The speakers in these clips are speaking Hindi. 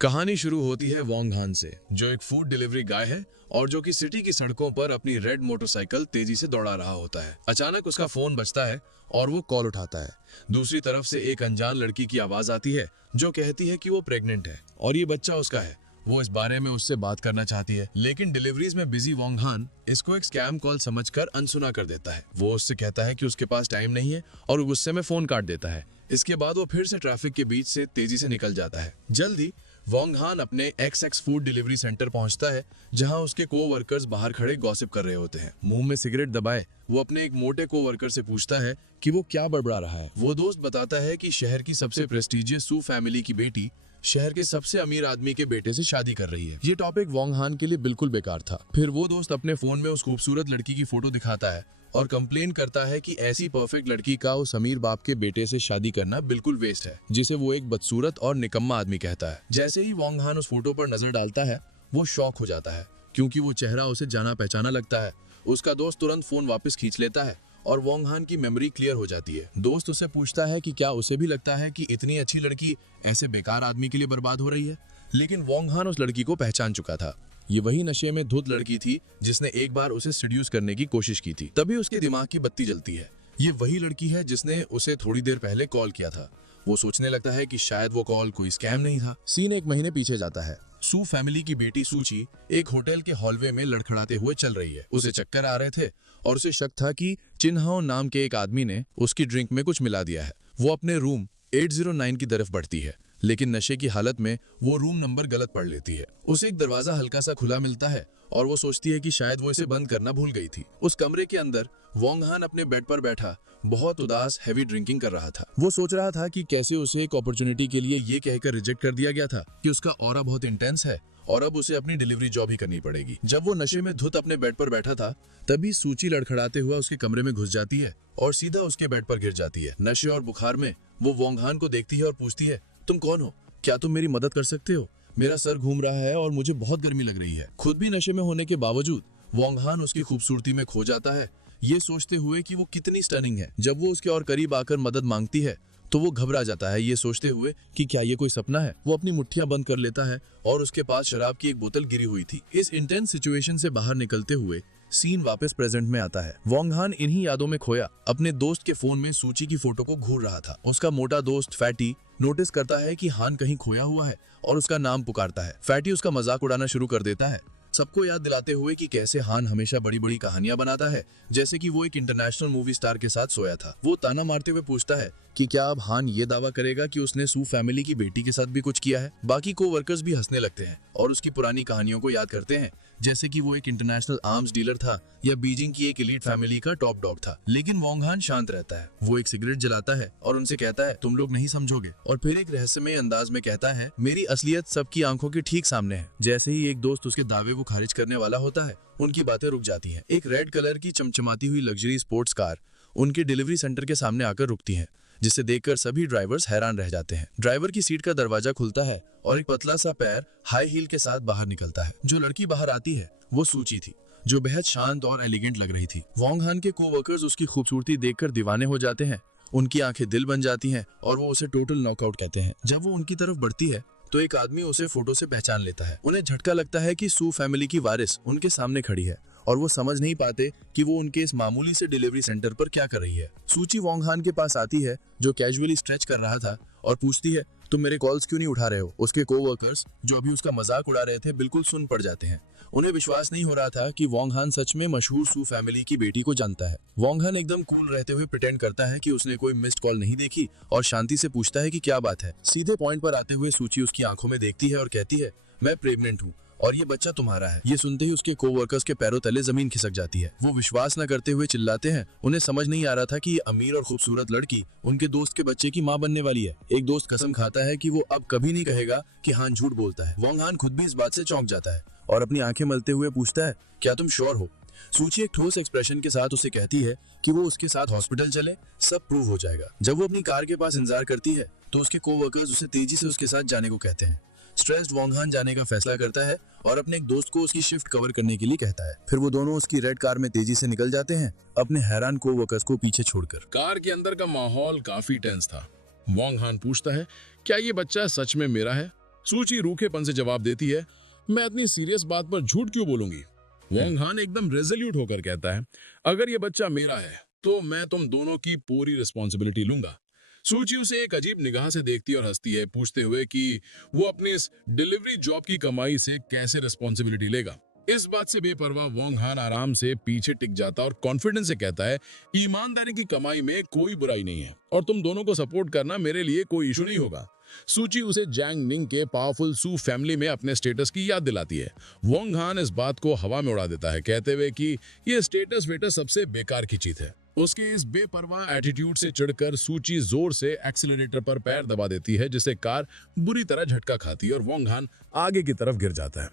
कहानी शुरू होती है वोंग हान से, जो एक फूड डिलीवरी गाय है और जो कि सिटी की सड़कों पर अपनी रेड मोटरसाइकिल तेजी से दौड़ा रहा होता है। अचानक उसका फोन बजता है और वो कॉल उठाता है। दूसरी तरफ से एक अनजान लड़की की आवाज आती है जो कहती है कि वो प्रेग्नेंट है और ये बच्चा उसका है। वो इस बारे में उससे बात करना चाहती है, लेकिन डिलीवरीज में बिजी वोंग हान इसको एक स्कैम कॉल समझकर अनसुना कर देता है। वो उससे कहता है कि उसके पास टाइम नहीं है और गुस्से में फोन काट देता है। इसके बाद वो फिर से ट्रैफिक के बीच से तेजी से निकल जाता है। जल्दी वोंग हान अपने एक्स फूड डिलीवरी सेंटर पहुंचता है, जहां उसके को-वर्कर्स बाहर खड़े गॉसिप कर रहे होते हैं। मुंह में सिगरेट दबाए वो अपने एक मोटे को-वर्कर से पूछता है कि वो क्या बड़बड़ा रहा है। वो दोस्त बताता है कि शहर की सबसे प्रेस्टिजियस सू फैमिली की बेटी शहर के सबसे अमीर आदमी के बेटे से शादी कर रही है। ये टॉपिक वोंग हान के लिए बिल्कुल बेकार था। फिर वो दोस्त अपने फोन में उस खूबसूरत लड़की की फोटो दिखाता है और कंप्लेन करता है कि ऐसी परफेक्ट लड़की का उस अमीर बाप के बेटे से शादी करना बिल्कुल वेस्ट है, जिसे वो एक बदसूरत और निकम्मा आदमी कहता है। जैसे ही वोंग हान उस फोटो पर नजर डालता है, वो शॉक हो जाता है क्योंकि वो चेहरा उसे जाना पहचाना लगता है। उसका दोस्त तुरंत फोन वापस खींच लेता है और वोंग हान की मेमोरी क्लियर हो जाती है। दोस्त उससे पूछता है कि क्या उसे भी लगता है कि इतनी अच्छी लड़की ऐसे बेकार आदमी के लिए बर्बाद हो रही है, लेकिन वोंग हान उस लड़की को पहचान चुका था। ये वही नशे में धुत लड़की थी जिसने एक बार उसे सीड्यूस करने की कोशिश की थी। तभी उसके दिमाग की बत्ती जलती है। ये वही लड़की है जिसने उसे थोड़ी देर पहले कॉल किया था। वो सोचने लगता है कि शायद वो कॉल कोई स्कैम नहीं था। सीन एक महीने पीछे जाता है। सू फैमिली की बेटी सूची एक होटल के हॉलवे में लड़खड़ाते हुए चल रही है। उसे चक्कर आ रहे थे और उसे शक था कि चिन्हाओ नाम के एक आदमी ने उसकी ड्रिंक में कुछ मिला दिया है। वो अपने रूम 809 की तरफ बढ़ती है, लेकिन नशे की हालत में वो रूम नंबर गलत पढ़ लेती है। उसे एक दरवाजा हल्का सा खुला मिलता है और वो सोचती है कि शायद वो इसे बंद करना भूल गई थी। उस कमरे के अंदर वोंग हान अपने बेड पर बैठा बहुत उदास हैवी ड्रिंकिंग कर रहा था। वो सोच रहा था कि कैसे उसे एक अपॉर्चुनिटी के लिए ये कहकर रिजेक्ट कर दिया गया था कि उसका ऑरा बहुत इंटेंस है और अब उसे अपनी डिलीवरी जॉब ही करनी पड़ेगी। जब वो नशे में धुत अपने बेड पर बैठा था, तभी सूची लड़खड़ाते हुआ उसके कमरे में घुस जाती है और सीधा उसके बेड पर गिर जाती है। नशे और बुखार में वो वोंग हान को देखती है और पूछती है, तुम कौन हो? क्या तुम मेरी मदद कर सकते हो? मेरा सर घूम रहा है और मुझे बहुत गर्मी लग रही है। खुद भी नशे में होने के बावजूद वोंग हान उसकी खूबसूरती में खो जाता है, ये सोचते हुए कि वो कितनी स्टनिंग है। जब वो उसके और करीब आकर मदद मांगती है तो वो घबरा जाता है, ये सोचते हुए कि क्या ये कोई सपना है। वो अपनी मुट्ठियां बंद कर लेता है और उसके पास शराब की एक बोतल गिरी हुई थी। इस इंटेंस सिचुएशन से बाहर निकलते हुए सीन वापस प्रेजेंट में आता है। वोंग हान इन्हीं यादों में खोया अपने दोस्त के फोन में सूची की फोटो को घूर रहा था। उसका मोटा दोस्त फैटी नोटिस करता है कि हान कहीं खोया हुआ है और उसका नाम पुकारता है। फैटी उसका मजाक उड़ाना शुरू कर देता है, सबको याद दिलाते हुए कि कैसे हान हमेशा बड़ी बड़ी कहानियां बनाता है, जैसे कि वो एक इंटरनेशनल मूवी स्टार के साथ सोया था। वो ताना मारते हुए पूछता है कि क्या अब हान ये दावा करेगा कि उसने सू फैमिली की बेटी के साथ भी कुछ किया है। बाकी को वर्कर्स भी हंसने लगते हैं और उसकी पुरानी कहानियों को याद करते हैं, जैसे कि वो एक इंटरनेशनल आर्म्स डीलर था या बीजिंग की एक एलीट फैमिली का टॉप डॉग था। लेकिन वोंग हान शांत रहता है। वो एक सिगरेट जलाता है और उनसे कहता है, तुम लोग नहीं समझोगे, और फिर एक रहस्यमय अंदाज में कहता है, मेरी असलियत सबकी आंखों के ठीक सामने है। जैसे ही एक दोस्त उसके दावे को खारिज करने वाला होता है, उनकी बातें रुक जाती हैं। एक रेड कलर की चमचमाती हुई लग्जरी स्पोर्ट्स कार उनके डिलीवरी सेंटर के सामने आकर रुकती है, जिसे देखकर सभी ड्राइवर्स हैरान रह जाते हैं। ड्राइवर की सीट का दरवाजा खुलता है और एक पतला सा पैर हाई हील के साथ बाहर निकलता है। जो लड़की बाहर आती है वो सूची थी, जो बेहद शांत और एलिगेंट लग रही थी। वोंग हान के को-वर्कर्स उसकी खूबसूरती देखकर दीवाने हो जाते हैं। उनकी आंखें दिल बन जाती हैं और वो उसे टोटल नॉकआउट कहते हैं। जब वो उनकी तरफ बढ़ती है तो एक आदमी उसे फोटो से पहचान लेता है। उन्हें झटका लगता है कि सू फैमिली की वारिस उनके सामने खड़ी है और वो समझ नहीं पाते कि वो उनके इस मामूली से डिलीवरी सेंटर पर क्या कर रही है। सूची वोंग हान के पास आती है, जो कैजुअली स्ट्रेच कर रहा था, और पूछती है, तुम मेरे कॉल्स क्यों नहीं उठा रहे हो? उसके को-वर्कर्स जो अभी उसका मजाक उड़ा रहे थे बिल्कुल सुन पड़ जाते हैं। उन्हें विश्वास नहीं हो रहा था कि वोंग हान सच में मशहूर सू फैमिली की बेटी को जानता है। वोंग हान एकदम कूल रहते हुए प्रिटेंड करता है कि उसने कोई मिस्ड कॉल नहीं देखी और शांति से पूछता है कि क्या बात है। सीधे पॉइंट पर आते हुए सूची उसकी आंखों में देखती है और कहती है, मैं प्रेग्नेंट हूँ और ये बच्चा तुम्हारा है। ये सुनते ही उसके को-वर्कर्स के पैरों तले जमीन खिसक जाती है। वो विश्वास न करते हुए चिल्लाते हैं। उन्हें समझ नहीं आ रहा था कि ये अमीर और खूबसूरत लड़की उनके दोस्त के बच्चे की मां बनने वाली है। एक दोस्त कसम खाता है कि वो अब कभी नहीं कहेगा कि हान झूठ बोलता है। वोंग हान खुद भी इस बात से चौंक जाता है और अपनी आंखें मलते हुए पूछता है, क्या तुम श्योर हो? सूची एक ठोस एक्सप्रेशन के साथ उसे कहती है कि वो उसके साथ हॉस्पिटल चले, सब प्रूव हो जाएगा। जब वो अपनी कार के पास इंतजार करती है तो उसके को-वर्कर्स उसे तेजी से उसके साथ जाने को कहते हैं। स्ट्रेस्ड वोंग हान जाने का फैसला करता है और अपने एक दोस्त को उसकी शिफ्ट कवर करने के लिए कहता है। फिर वो दोनों उसकी रेड कार में तेजी से निकल जाते हैं, अपने हैरान को-वर्कर्स को पीछे छोड़कर। कार के अंदर का माहौल काफी टेंस था। वोंग हान पूछता है, क्या ये बच्चा सच में मेरा है? सूची रूखेपन से जवाब देती है, मैं इतनी सीरियस बात पर झूठ क्यों बोलूंगी। वोंग हान एकदम रेजोल्यूट होकर कहता है, अगर ये बच्चा मेरा है तो मैं तुम दोनों की पूरी रिस्पॉन्सिबिलिटी लूंगा। सूची उसे एक अजीब निगाह से देखती और हंसती है, पूछते हुए कि वो अपनी इस डिलीवरी जॉब की कमाई से कैसे रिस्पॉन्सिबिलिटी लेगा। इस बात से बेपरवाह वोंग हान आराम से पीछे टिक जाता और कॉन्फिडेंस से कहता है, ईमानदारी की कमाई में कोई बुराई नहीं है और तुम दोनों को सपोर्ट करना मेरे लिए कोई इशू नहीं होगा। सूची उसे जैंग निंग के पावरफुल सू फैमिली में अपने स्टेटस की याद दिलाती है। वोंग हान इस बात को हवा में उड़ा देता है, कहते हुए कि ये स्टेटस वेटस सबसे बेकार की चीज है। उसके इस बेपरवाह एटीट्यूड से चिढ़कर सूची जोर से एक्सीलरेटर पर पैर दबा देती है, जिससे कार बुरी तरह झटका खाती है और वोंग हान आगे की तरफ गिर जाता है।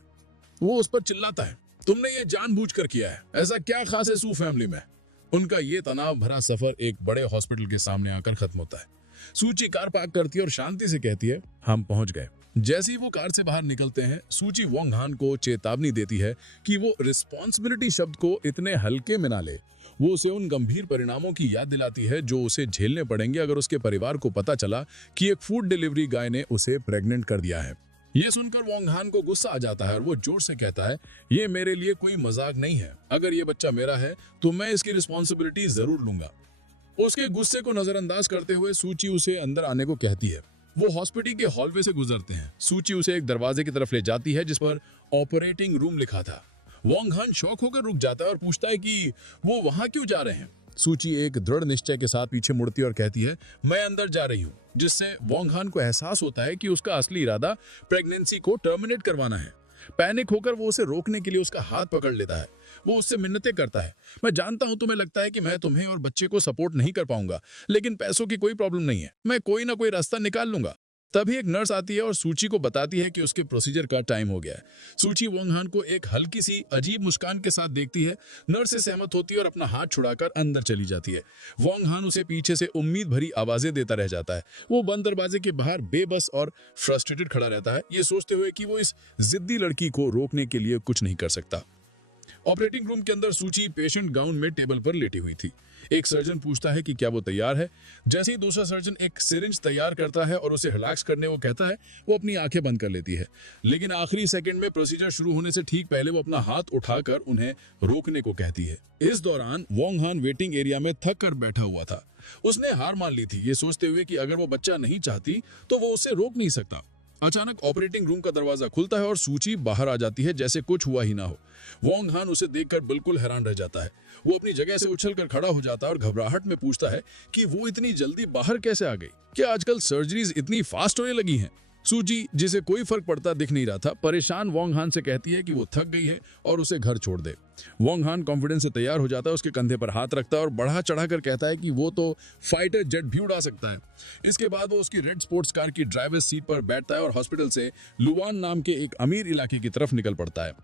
वो उस पर चिल्लाता है, तुमने ये जानबूझकर किया है, ऐसा क्या खास है सू फैमिली में। उनका ये तनाव भरा सफर एक बड़े हॉस्पिटल के सामने आकर खत्म होता है। सूची कार पार्क करती है और शांति से कहती है, हम पहुंच गए। जैसे ही वो कार से बाहर निकलते हैं, सूची वोंग हान को चेतावनी देती है कि वो रिस्पॉन्सिबिलिटी शब्द को इतने हल्के में ना ले। वो उसे उन गंभीर परिणामों की याद दिलाती है जो उसे झेलने पड़ेंगे अगर उसके परिवार को पता चला कि एक फूड डिलीवरी गाय ने उसे प्रेग्नेंट कर दिया है। ये सुनकर वोंग हान को गुस्सा आ जाता है और वो जोर से कहता है, ये मेरे लिए कोई मजाक नहीं है, अगर ये बच्चा मेरा है तो मैं इसकी रिस्पॉन्सिबिलिटी जरूर लूंगा। उसके गुस्से को नजरअंदाज करते हुए सूची उसे अंदर आने को कहती है। वो हॉस्पिटल के हॉलवे से गुजरते हैं। सूची उसे एक दरवाजे की तरफ ले जाती है जिस पर ऑपरेटिंग रूम लिखा था। वोंग हान शॉक होकर रुक जाता है और पूछता है कि वो वहां क्यों जा रहे हैं। सूची एक दृढ़ निश्चय के साथ पीछे मुड़ती और कहती है, मैं अंदर जा रही हूँ, जिससे वोंग हान को एहसास होता है कि उसका असली इरादा प्रेगनेंसी को टर्मिनेट करवाना है। पैनिक होकर वो उसे रोकने के लिए उसका हाथ पकड़ लेता है। वो उससे मिन्नतें करता है, मैं जानता हूं तुम्हें लगता है कि मैं तुम्हें और बच्चे को सपोर्ट नहीं कर पाऊंगा, लेकिन पैसों की कोई प्रॉब्लम नहीं है, मैं कोई ना कोई रास्ता निकाल लूंगा। तभी एक नर्स आती है और सूची को बताती है कि उसके प्रोसीजर का टाइम हो गया है। सूची वोंग हान को एक हल्की सी अजीब मुस्कान के साथ देखती है। नर्स से सहमत होती है और अपना हाथ छुड़ाकर अंदर चली जाती है। वोंग हान उसे पीछे से उम्मीद भरी आवाजें देता रह जाता है। वो बंद दरवाजे के बाहर बेबस और फ्रस्ट्रेटेड खड़ा रहता है, ये सोचते हुए कि वो इस जिद्दी लड़की को रोकने के लिए कुछ नहीं कर सकता। ऑपरेटिंग रूम के अंदर सूची पेशेंट गाउन में टेबल पर लेटी हुई थी। एक सर्जन पूछता है कि क्या वो तैयार है। जैसे ही दूसरा सर्जन एक सिरिंज तैयार करता है और उसे रिलैक्स करने को कहता है, वो अपनी आंखें बंद कर लेती है। लेकिन आखिरी सेकंड में प्रोसीजर शुरू होने से ठीक पहले वो अपना हाथ उठाकर उन्हें रोकने को कहती है। इस दौरान वोंग हान वेटिंग एरिया में थक कर बैठा हुआ था। उसने हार मान ली थी, ये सोचते हुए कि अगर वो बच्चा नहीं चाहती तो वो उसे रोक नहीं सकता। अचानक ऑपरेटिंग रूम का दरवाजा खुलता है और सूची बाहर आ जाती है जैसे कुछ हुआ ही ना हो। वोंग हान उसे देखकर बिल्कुल हैरान रह जाता है। वो अपनी जगह से उछलकर खड़ा हो जाता है और घबराहट में पूछता है कि वो इतनी जल्दी बाहर कैसे आ गई। क्या आजकल सर्जरीज इतनी फास्ट होने लगी हैं? सूची, जिसे कोई फर्क पड़ता दिख नहीं रहा था, परेशान वोंग हान से कहती है कि वो थक गई है और उसे घर छोड़ दे। वोंग हान कॉन्फिडेंस से तैयार हो जाता है, उसके कंधे पर हाथ रखता है और बढ़ा चढ़ाकर कहता है कि वो तो फाइटर जेट भी उड़ा सकता है। इसके बाद वो उसकी रेड स्पोर्ट्स कार की ड्राइवर सीट पर बैठता है और हॉस्पिटल से लुवान नाम के एक अमीर इलाके की तरफ निकल पड़ता है।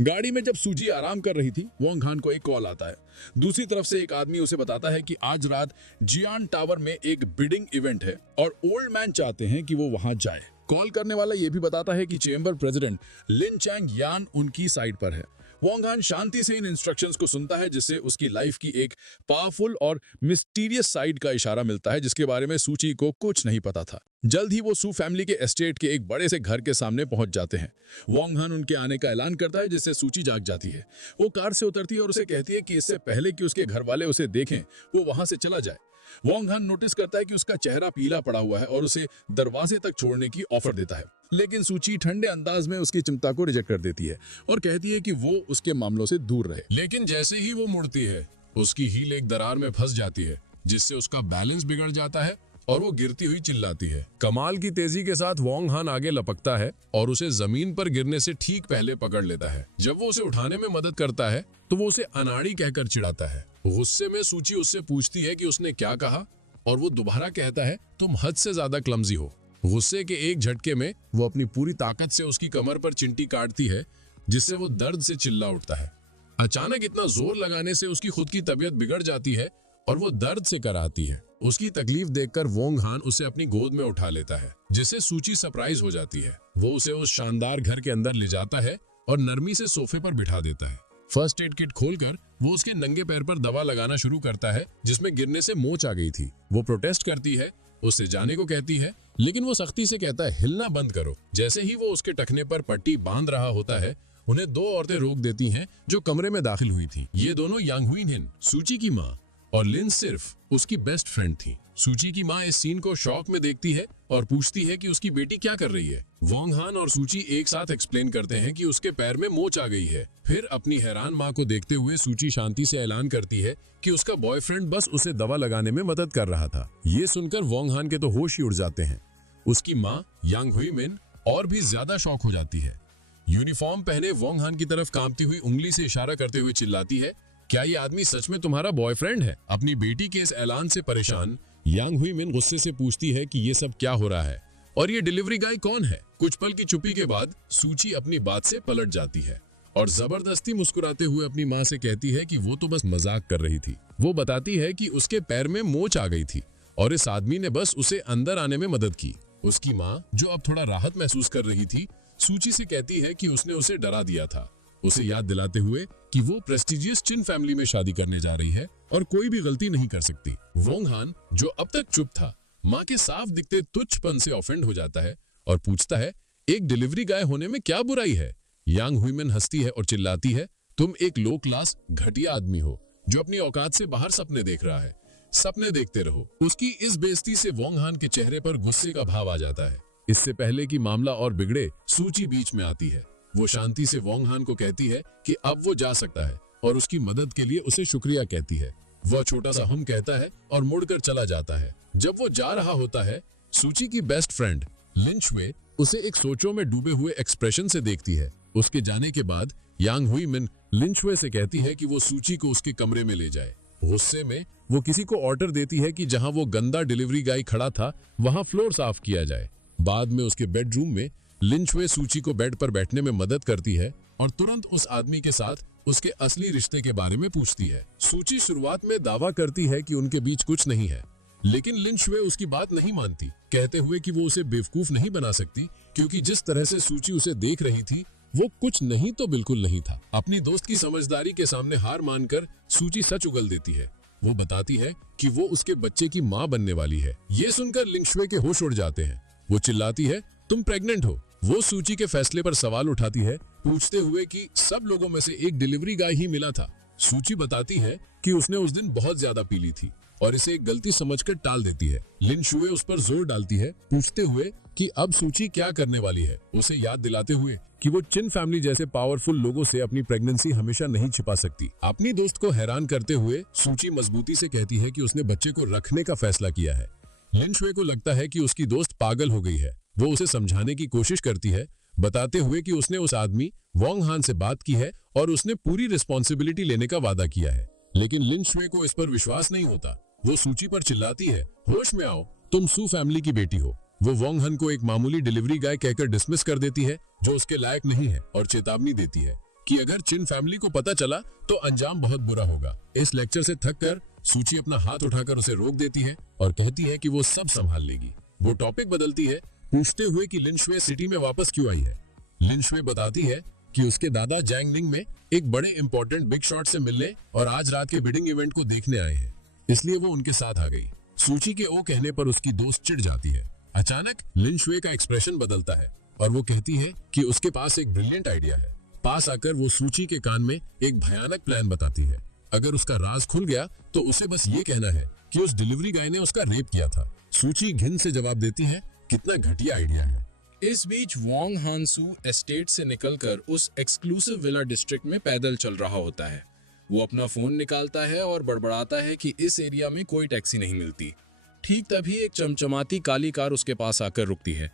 गाड़ी में जब सूजी आराम कर रही थी, वोंग हान को एक कॉल आता है। दूसरी तरफ से एक आदमी उसे बताता है कि आज रात जियान टावर में एक बिडिंग इवेंट है और ओल्ड मैन चाहते हैं कि वो वहां जाए। कॉल करने वाला ये भी बताता है कि चेंबर प्रेसिडेंट लिन चैंग यान उनकी साइड पर है। वोंग हान शांति से इन इंस्ट्रक्शंस को सुनता है, जिससे उसकी लाइफ की एक पावरफुल और मिस्टीरियस साइड का इशारा मिलता है जिसके बारे में सूची को कुछ नहीं पता था। जल्द ही वो सू फैमिली के एस्टेट के एक बड़े से घर के सामने पहुंच जाते हैं। वोंग हान उनके आने का ऐलान करता है, जिससे सूची जाग जाती है। वो कार से उतरती है और उसे कहती है कि इससे पहले कि उसके घर वाले उसे देखें, वो वहां से चला जाए। वोंग हान नोटिस करता है कि उसका चेहरा पीला पड़ा हुआ है और उसे दरवाजे तक छोड़ने की ऑफर देता है, लेकिन सूची ठंडे अंदाज में उसकी चिंता को रिजेक्ट कर देती है और कहती है कि वो उसके मामलों से दूर रहे। लेकिन जैसे ही वो मुड़ती है, उसकी हील एक दरार में फंस जाती है, जिससे उसका बैलेंस बिगड़ जाता है और वो गिरती हुई चिल्लाती है। कमाल की तेजी के साथ वोंग हान आगे लपकता है और उसे जमीन पर गिरने से ठीक पहले पकड़ लेता है। जब वो उसे उठाने में मदद करता है तो वो उसे अनाड़ी कहकर चिढ़ाता है। गुस्से में सूची उससे पूछती है कि उसने क्या कहा और वो दोबारा कहता है, तुम हद से ज्यादा क्लमजी हो। गुस्से के एक झटके में वो अपनी पूरी ताकत से उसकी कमर पर चिंटी काटती है, जिससे वो दर्द से चिल्ला उठता है। अचानक इतना जोर लगाने से उसकी खुद की तबीयत बिगड़ जाती है और वो दर्द से कराती है। उसकी तकलीफ देखकर वोंग हान उसे अपनी गोद में उठा लेता है, जिससे सूची सरप्राइज हो जाती है। वो उसे उस शानदार घर के अंदर ले जाता है और नरमी से सोफे पर बिठा देता है। फर्स्ट एड किट खोलकर वो उसके नंगे पैर पर दवा लगाना शुरू करता है, जिसमें गिरने से मोच आ गई थी। वो प्रोटेस्ट करती है, उससे जाने को कहती है लेकिन वो सख्ती से कहता है हिलना बंद करो। जैसे ही वो उसके टखने पर पट्टी बांध रहा होता है, उन्हें दो औरतें रोक देती हैं जो कमरे में दाखिल हुई थी। ये दोनों यांग हुई हिन, सूची की माँ, और लिन सिर्फ उसकी बेस्ट फ्रेंड थी। सूची की माँ इस सीन को शॉक में देखती है और पूछती है कि उसकी बेटी क्या कर रही है। वोंग हान और सूची एक साथ एक्सप्लेन करते हैं कि उसके पैर में मोच आ गई है। फिर अपनी हैरान माँ को देखते हुए सूची शांति से ऐलान करती है कि उसका बॉयफ्रेंड बस उसे दवा लगाने में मदद कर रहा था। ये सुनकर वोंग हान के तो होश ही उड़ जाते हैं। उसकी माँ यांग हुई मिन और भी ज्यादा शॉक हो जाती है। यूनिफॉर्म पहने वोंग हान की तरफ कांपती हुई उंगली से इशारा करते हुए चिल्लाती है, क्या ये आदमी सच में तुम्हारा बॉयफ्रेंड है? अपनी बेटी के इस ऐलान से परेशान यांग हुई मिन गुस्से से पूछती है कि ये सब क्या हो रहा है और ये डिलीवरी गाय कौन है? कुछ पल की चुप्पी के बाद सूची अपनी बात से पलट जाती है और जबरदस्ती मुस्कुराते हुए अपनी माँ से कहती है कि वो तो बस मजाक कर रही थी। वो बताती है कि उसके पैर में मोच आ गई थी और इस आदमी ने बस उसे अंदर आने में मदद की। उसकी माँ, जो अब थोड़ा राहत महसूस कर रही थी, सूची से कहती है कि उसने उसे डरा दिया था, उसे याद दिलाते हुए कि वो प्रेस्टिजियस चिन फैमिली में शादी करने जा रही है और कोई भी गलती नहीं कर सकती। वोंग हान, जो अब तक चुप था, माँ के साफ दिखते तुच्छपन से ऑफेंड हो जाता है और पूछता है, एक डिलीवरी गाय होने में क्या बुराई है? यांग हुईमिन हंसती है और चिल्लाती है, तुम एक लो क्लास घटिया आदमी हो जो अपनी औकात से बाहर सपने देख रहा है। सपने देखते रहो। उसकी इस बेइज्जती से वोंग हान के चेहरे पर गुस्से का भाव आ जाता है। इससे पहले कि मामला और बिगड़े, सूची बीच में आती है। वो शांति से वोंग हान को कहती है कि अब वो जा सकता है और उसकी मदद के लिए उसे शुक्रिया कहती है। वह छोटा सा हम कहता है और मुड़कर चला जाता है। जब वो जा रहा होता है, सूची की बेस्ट फ्रेंड लिन शुए उसे एक सोचों में डूबे हुए एक्सप्रेशन से देखती है। उसके जाने के बाद यांग हुई मिन लिन शुए से कहती है कि वो सूची को उसके कमरे में ले जाए। गुस्से में वो किसी को ऑर्डर देती है कि जहां वो गंदा डिलीवरी गाय खड़ा था वहां फ्लोर साफ किया जाए। बाद में उसके बेडरूम में लिन शुए सूची को बेड पर बैठने में मदद करती है और तुरंत उस आदमी के साथ उसके असली रिश्ते के बारे में पूछती है। सूची शुरुआत में दावा करती है कि उनके बीच कुछ नहीं है, लेकिन लिन शुए उसकी बात नहीं मानती, कहते हुए कि वो उसे बेवकूफ नहीं बना सकती क्योंकि जिस तरह से सूची उसे देख रही थी वो कुछ नहीं तो बिल्कुल नहीं था। अपनी दोस्त की समझदारी के सामने हार मानकर सूची सच उगल देती है। वो बताती है कि वो उसके बच्चे की माँ बनने वाली है। ये सुनकर लिन शुए के होश उड़ जाते हैं। वो चिल्लाती है, तुम प्रेग्नेंट हो। वो सूची के फैसले पर सवाल उठाती है, पूछते हुए कि सब लोगों में से एक डिलीवरी गाय ही मिला था। सूची बताती है कि उसने उस दिन बहुत ज्यादा पी ली थी और इसे एक गलती समझकर टाल देती है। लिन शुए उस पर जोर डालती है, पूछते हुए कि अब सूची क्या करने वाली है, उसे याद दिलाते हुए कि वो चिन फैमिली जैसे पावरफुल लोगों से अपनी प्रेगनेंसी हमेशा नहीं छिपा सकती। अपनी दोस्त को हैरान करते हुए सूची मजबूती से कहती है कि उसने बच्चे को रखने का फैसला किया है। लिन शुए को लगता है कि उसकी दोस्त पागल हो गई है। वो उसे समझाने की कोशिश करती है, बताते हुए कि उसने उस आदमी वोंग हान से बात की है और उसने पूरी रिस्पॉन्सिबिलिटी लेने का वादा किया है। लेकिन लिन शुए को इस पर विश्वास नहीं होता। वो सूची पर चिल्लाती है, होश में आओ, तुम सू फैमिली की बेटी हो। वो वोंग हान को एक मामूली डिलीवरी गाय कहकर डिसमिस कर देती है जो उसके लायक नहीं है और चेतावनी देती है कि अगर चिन फैमिली को पता चला तो अंजाम बहुत बुरा होगा। इस लेक्चर से थक कर सूची अपना हाथ उठाकर उसे रोक देती है और कहती है कि वो सब संभाल लेगी। वो टॉपिक बदलती है, पूछते हुए कि लिन शुए सिटी में वापस क्यों आई है। लिन शुए बताती है कि उसके दादा जैंग निंग में एक बड़े इंपॉर्टेंट बिग शॉट से मिलने और आज रात के बिडिंग इवेंट को देखने आए हैं, इसलिए वो उनके साथ आ गई। सूची के ओ कहने पर उसकी दोस्त चिढ़ जाती है। अचानक लिन शुए का एक्सप्रेशन बदलता है और वो कहती है कि उसके पास एक ब्रिलियंट आइडिया है। पास आकर वो सूची के कान में एक भयानक प्लान बताती है। अगर उसका राज खुल गया तो उसे बस ये कहना है कि उस डिलीवरी गाय ने उसका रेप किया था। सूची घिन से जवाब देती है, कितना घटिया आइडिया है। इस बीच वोंग हानसू एस्टेट से निकलकर उस एक्सक्लूसिव विला डिस्ट्रिक्ट में पैदल चल रहा होता है। वो अपना फोन निकालता है और बड़बड़ाता है कि इस एरिया में कोई टैक्सी नहीं मिलती। ठीक तभी एक चमचमाती काली कार उसके पास आकर रुकती है।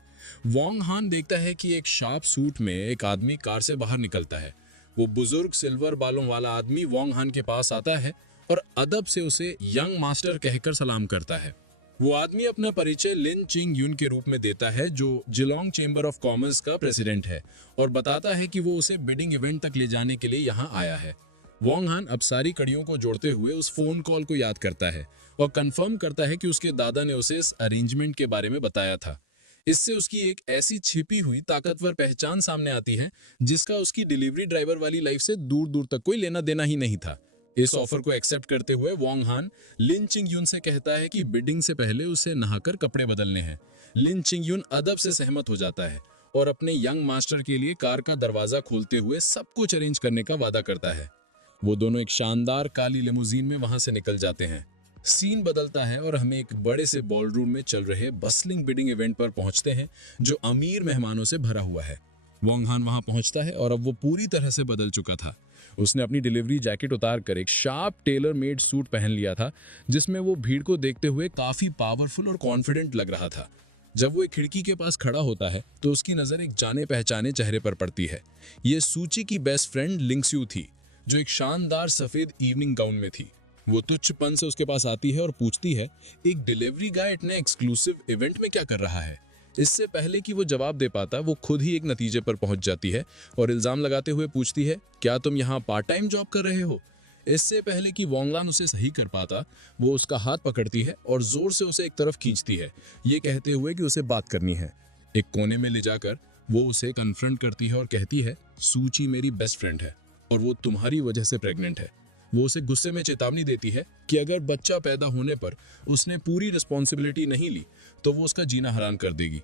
वोंग हान देखता है कि एक शार्प सूट में एक आदमी कार से बाहर निकलता है। वो बुजुर्ग सिल्वर बालों वाला आदमी वोंग हान के पास आता है और अदब से उसे यंग मास्टर कहकर सलाम करता है। वो आदमी अपना परिचय लिन चिंग यून के रूप में देता है, जो जिलोंग चेंबर ऑफ कॉमर्स का प्रेसिडेंट है, और बताता है कि वो उसे बिडिंग इवेंट तक ले जाने के लिए यहाँ आया है। वोंग हान अब सारी कड़ियों को जोड़ते हुए उस फोन कॉल को याद करता है और कंफर्म करता है कि उसके दादा ने उसे इस अरेंजमेंट के बारे में बताया था। इससे उसकी एक ऐसी छिपी हुई ताकतवर पहचान सामने आती है जिसका उसकी डिलीवरी ड्राइवर वाली लाइफ से दूर दूर तक कोई लेना देना ही नहीं था। इस ऑफर को एक्सेप्ट करते हुए वोंग हान लिन चिंग यून से कहता है कि बिडिंग से पहले उसे नहाकर कपड़े बदलने हैं, लिन चिंग यून अदब से सहमत हो जाता है और अपने यंग मास्टर के लिए कार का दरवाजा खोलते हुए सब कुछ अरेंज करने का वादा करता है। वो दोनों एक शानदार काली लिमोजीन में वहां से निकल जाते हैं। सीन बदलता है और हमें एक बड़े से बॉलरूम में चल रहे बस्लिंग बिडिंग इवेंट पर पहुंचते हैं जो अमीर मेहमानों से भरा हुआ है। वोंग हान वहां पहुंचता है और अब वो पूरी तरह से बदल चुका था। उसने अपनी डिलीवरी जैकेट उतार कर एक शार्प टेलर मेड सूट पहन लिया था जिसमें वो भीड़ को देखते हुए काफी पावरफुल और कॉन्फिडेंट लग रहा था। जब वो एक खिड़की के पास खड़ा होता है तो उसकी नजर एक जाने पहचाने चेहरे पर पड़ती है। ये सूची की बेस्ट फ्रेंड लिंक्स्यू थी जो एक शानदार सफेद इवनिंग गाउन में थी। वो तुच्छपन से उसके पास आती है और पूछती है, एक डिलीवरी गाय इतने एक्सक्लूसिव इवेंट में क्या कर रहा है? इससे पहले कि वो जवाब दे पाता वो खुद ही एक नतीजे पर पहुंच जाती है और इल्जाम लगाते हुए पूछती है, क्या तुम यहाँ पार्ट टाइम जॉब कर रहे हो? इससे पहले कि वोंगलान उसे सही कर पाता वो उसका हाथ पकड़ती है और जोर से उसे एक तरफ खींचती है, ये कहते हुए कि उसे बात करनी है। एक कोने में ले जाकर वो उसे कन्फ्रंट करती है और कहती है, सूची मेरी बेस्ट फ्रेंड है और वो तुम्हारी वजह से प्रेग्नेंट है। वो उसे गुस्से में चेतावनी देती है कि अगर बच्चा पैदा होने पर उसने पूरी रिस्पॉन्सिबिलिटी नहीं ली तो वो उसका जीना हराम कर देगी।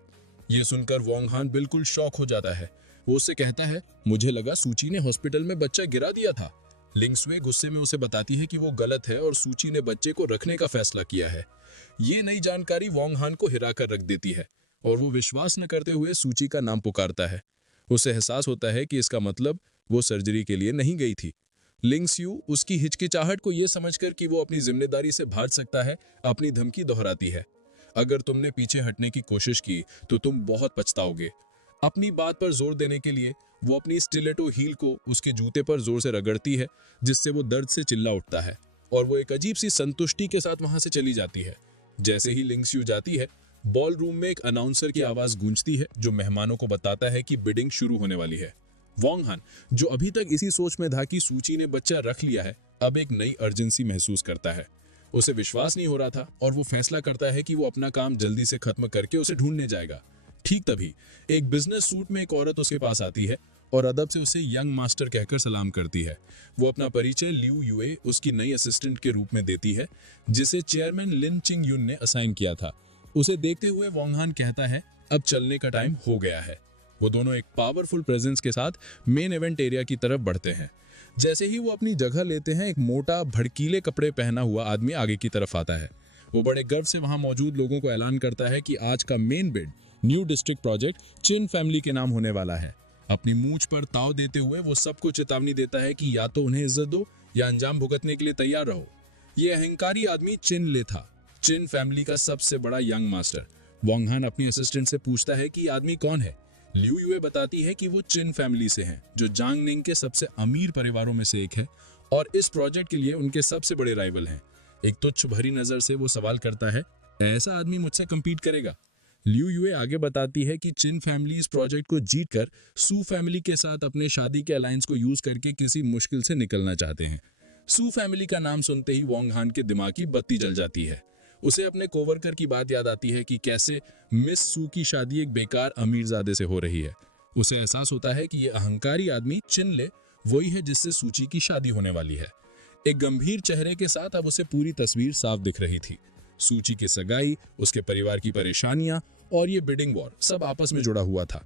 ये सुनकर वोंग हान बिल्कुल शॉक हो जाता है। वो उससे कहता है, मुझे लगा सूची ने हॉस्पिटल में बच्चा गिरा दिया था। लिंग्सवे गुस्से में उसे बताती है कि वो गलत है और सूची ने बच्चे को रखने का फैसला किया है। ये नई जानकारी वोंग हान को हिला कर रख देती है और वो विश्वास न करते हुए सूची का नाम पुकारता है। उसे एहसास होता है कि इसका मतलब वो सर्जरी के लिए नहीं गई थी। लिंग्स्यू उसकी हिचकिचाहट को यह समझकर कि वो अपनी जिम्मेदारी से भाग सकता है, अपनी धमकी दोहराती है, अगर तुमने पीछे हटने की कोशिश की तो तुम बहुत पछताओगे। अपनी बात पर जोर देने के लिए वो अपनी स्टिलेटो हील को उसके जूते पर जोर से रगड़ती है जिससे वो दर्द से चिल्ला उठता है और वो एक अजीब सी संतुष्टि के साथ वहां से चली जाती है। जैसे ही लिंग्स्यू जाती है, बॉल रूम में एक अनाउंसर की आवाज गूंजती है जो मेहमानों को बताता है कि बिडिंग शुरू होने वाली है। वोंग हान, जो अभी तक इसी सोच में था कि सूची ने बच्चा रख लिया है, अब एक नई अर्जेंसी महसूस करता है। उसे विश्वास नहीं हो रहा था और वो फैसला करता है कि वो अपना काम जल्दी से खत्म करके उसे ढूंढने जाएगा। ठीक तभी एक बिजनेस सूट में एक औरत उसके पास आती है और अदब से उसे यंग मास्टर कहकर सलाम करती है। वो अपना परिचय लिू युए उसकी नई असिस्टेंट के रूप में देती है जिसे चेयरमैन लिन चिंग यून ने असाइन किया था। उसे देखते हुए वोंग हान कहता है, अब चलने का टाइम हो गया है। वो दोनों एक पावरफुल प्रेजेंस के साथ मेन इवेंट एरिया की तरफ बढ़ते हैं। जैसे ही वो अपनी जगह लेते हैं, एक मोटा भड़कीले कपड़े पहना हुआ आदमी आगे की तरफ आता है। वो बड़े गर्व से वहां मौजूद लोगों को ऐलान करता है कि आज का main bid new district project चिन फैमिली के नाम होने वाला है। अपनी मूंछ पर ताव देते हुए वो सबको चेतावनी देता है कि या तो उन्हें इज्जत दो या अंजाम भुगतने के लिए तैयार रहो। ये अहंकारी आदमी चिन ले था, चिन फैमिली का सबसे बड़ा यंग मास्टर। वोंग हान अपनी असिस्टेंट से पूछता है कि आदमी कौन है। लिू युए बताती है कि वो चिन फैमिली से हैं, जो जांगनिंग के सबसे अमीर परिवारों में से एक है और इस प्रोजेक्ट के लिए उनके सबसे बड़े राइवल हैं। एक तुच्छ भरी नजर से वो सवाल करता है, ऐसा आदमी मुझसे कम्पीट करेगा? लिू युए आगे बताती है कि चिन फैमिली इस प्रोजेक्ट को जीतकर सू फैमिली के साथ अपने शादी के अलायंस को यूज करके किसी मुश्किल से निकलना चाहते हैं। सू फैमिली का नाम सुनते ही वोंग हान के दिमाग की बत्ती जल जाती है। उसे अपने कोवर्कर की बात याद आती है कि कैसे मिस सू की शादी एक बेकार अमीरजादे से हो रही है। उसे एहसास होता है कि ये अहंकारी आदमी चिनले वही है जिससे सूची की शादी होने वाली है। एक गंभीर चेहरे के साथ अब उसे पूरी तस्वीर साफ दिख रही थी। सूची की सगाई, उसके परिवार की परेशानियां और ये बिडिंग वॉर सब आपस में जुड़ा हुआ था।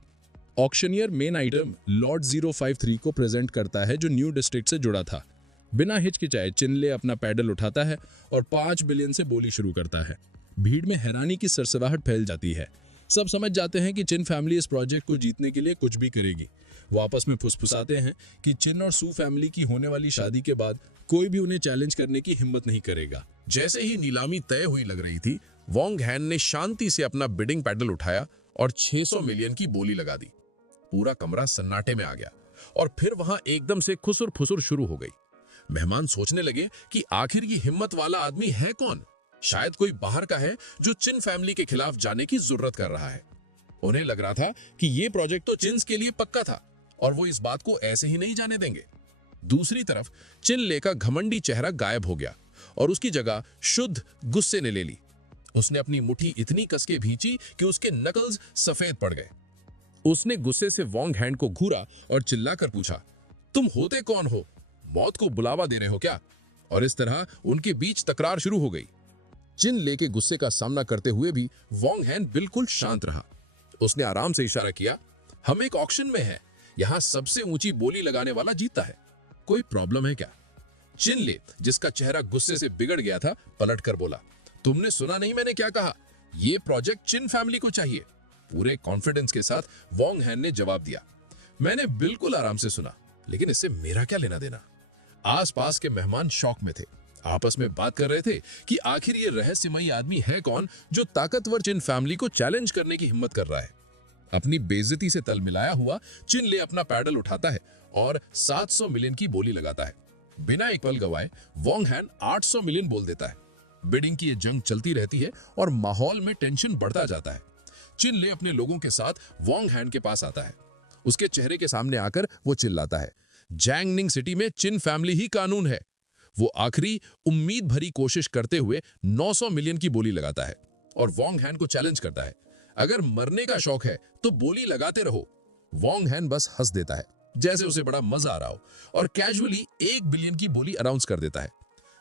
ऑक्शनियर मेन आइटम लॉर्ड 053 को प्रेजेंट करता है जो न्यू डिस्ट्रिक्ट से जुड़ा था। बिना हिचकिचाए चिनले अपना पैडल उठाता है और 5 बिलियन से बोली शुरू करता है। भीड़ में हैरानी की सरसराहट फैल जाती है। सब समझ जाते हैं कि चिन फैमिली इस प्रोजेक्ट को जीतने के लिए कुछ भी करेगी। वो आपस में फुसफुसाते हैं कि चिन और सू फैमिली की होने वाली शादी के बाद कोई भी उन्हें चैलेंज करने की हिम्मत नहीं करेगा। जैसे ही नीलामी तय हुई लग रही थी, वोंग हैन ने शांति से अपना बिडिंग पैडल उठाया और 600 मिलियन की बोली लगा दी। पूरा कमरा सन्नाटे में आ गया और फिर वहां एकदम से खुसुर फुसुर शुरू हो गई। मेहमान सोचने लगे कि आखिर ये हिम्मत वाला आदमी है कौन? शायद कोई बाहर का है जो चिन फैमिली के खिलाफ जाने की जरूरत कर रहा है। उन्हें लग रहा था कि ये प्रोजेक्ट तो चिन्स के लिए पक्का था और वो इस बात को ऐसे ही नहीं जाने देंगे। दूसरी तरफ चिनले का घमंडी चेहरा गायब हो गया और उसकी जगह शुद्ध गुस्से ने ले ली। उसने अपनी मुट्ठी इतनी कसके भींची कि उसके नकल्स सफेद पड़ गए। उसने गुस्से से वोंग हैन को घूरा और चिल्लाकर पूछा, तुम होते कौन हो? मौत को बुलावा दे रहे हो क्या? और इस तरह उनके बीच तकरार शुरू हो गई। चिन ले के गुस्से का सामना करते हुए भी वोंग हैन बिल्कुल शांत रहा। उसने आराम से इशारा किया, हम एक ऑक्शन में हैं, यहाँ सबसे ऊंची बोली लगाने वाला जीतता है, कोई प्रॉब्लम है क्या? चिन ले, जिसका चेहरा गुस्से से बिगड़ गया था, पलट कर बोला, तुमने सुना नहीं मैंने क्या कहा? ये प्रोजेक्ट चिन फैमिली को चाहिए। पूरे कॉन्फिडेंस के साथ वोंग हैन ने जवाब दिया, मैंने बिल्कुल आराम से सुना, लेकिन इससे मेरा क्या लेना देना? आसपास के मेहमान शॉक में थे, आपस में बात कर रहे थे कि आखिर ये रहस्यमयी आदमी है कौन जो ताकतवर चिन फैमिली को चैलेंज करने की हिम्मत कर रहा है। अपनी बेइज्जती से तल मिलाया हुआ चिन ले अपना पैडल उठाता है और 700 मिलियन की बोली लगाता है। बिना एक पल गवाए वोंग हैन 800 मिलियन बोल देता है। बिडिंग की ये जंग चलती रहती है और माहौल में टेंशन बढ़ता जाता है। चिन ले अपने लोगों के साथ वोंग हैन के पास आता है। उसके चेहरे के सामने आकर वो चिल्लाता है, जैंगनिंग सिटी में चिन फैमिली ही कानून है। वो आखिरी उम्मीद भरी कोशिश करते हुए 900 मिलियन की बोली लगाता है और वोंग हैन को चैलेंज करता है, अगर मरने का शौक है तो बोली लगाते रहो। वोंग हैन बस हंस देता है, जैसे उसे बड़ा मजा आ रहा हो, और कैजुअली 1 बिलियन की बोली अनाउंस कर देता है।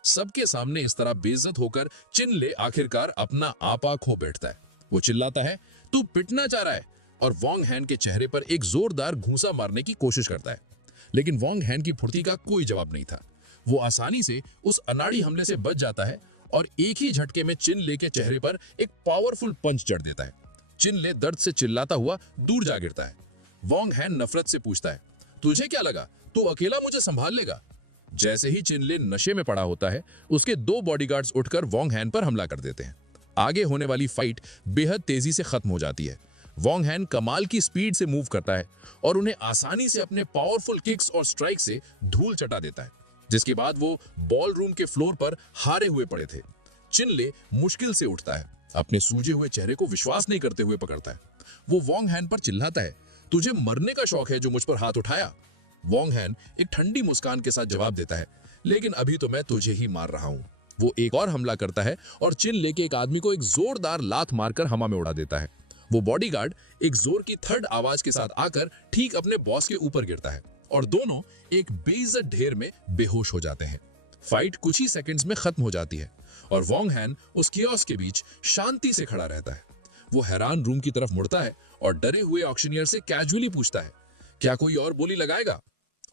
सबके सामने इस तरह बेइज्जत होकर चिन ले आखिरकार अपना आपा खो बैठता है। वो चिल्लाता है, तू पिटना चाह रहा है, और वोंग हैन के चेहरे पर एक जोरदार घूंसा मारने की कोशिश करता है। लेकिन वोंग हैन की फुर्ती का कोई जवाब नहीं था। वो आसानी से उस अनाड़ी हमले से बच जाता है और एक ही झटके में चिन ले के चेहरे पर एक पावरफुल पंच जड़ देता है। चिन ले दर्द से चिल्लाता हुआ दूर जा गिरता है। वोंग हैन नफरत से पूछता है, तुझे क्या लगा तू अकेला मुझे संभाल लेगा? जैसे ही चिन ले नशे में पड़ा होता है, उसके 2 बॉडीगार्ड्स उठकर वोंग हैन पर हमला कर देते हैं। आगे होने वाली फाइट बेहद तेजी से खत्म हो जाती है। वोंग हैन कमाल की स्पीड से मूव करता है और उन्हें आसानी से अपने पावरफुल किक्स और स्ट्राइक से धूल चटा देता है, जिसके बाद वो बॉल रूम के फ्लोर पर हारे हुए पड़े थे। चिन ले मुश्किल से उठता है, अपने सूजे हुए चेहरे को विश्वास नहीं करते हुए पकड़ता है। वो वोंग हैन पर चिल्लाता है, तुझे मरने का शौक है जो मुझ पर हाथ उठाया? वोंग हैन एक ठंडी मुस्कान के साथ जवाब देता है, लेकिन अभी तो मैं तुझे ही मार रहा हूं। वो एक और हमला करता है और चिन लेके एक आदमी को एक जोरदार लात मारकर हवा में उड़ा देता है। वो बॉडीगार्ड एक जोर की थर्ड आवाज के साथ आकर ठीक अपने बॉस के ऊपर गिरता है और दोनों एक बेइज्जत ढेर में बेहोश हो जाते हैं। फाइट कुछ ही सेकंड्स में खत्म हो जाती है और वोंग हैन उस कियोस्क के बीच शांति से खड़ा रहता है। वो हैरान रूम की तरफ मुड़ता है और डरे हुए ऑक्शनियर से कैजुअली पूछता है, क्या कोई और बोली लगाएगा?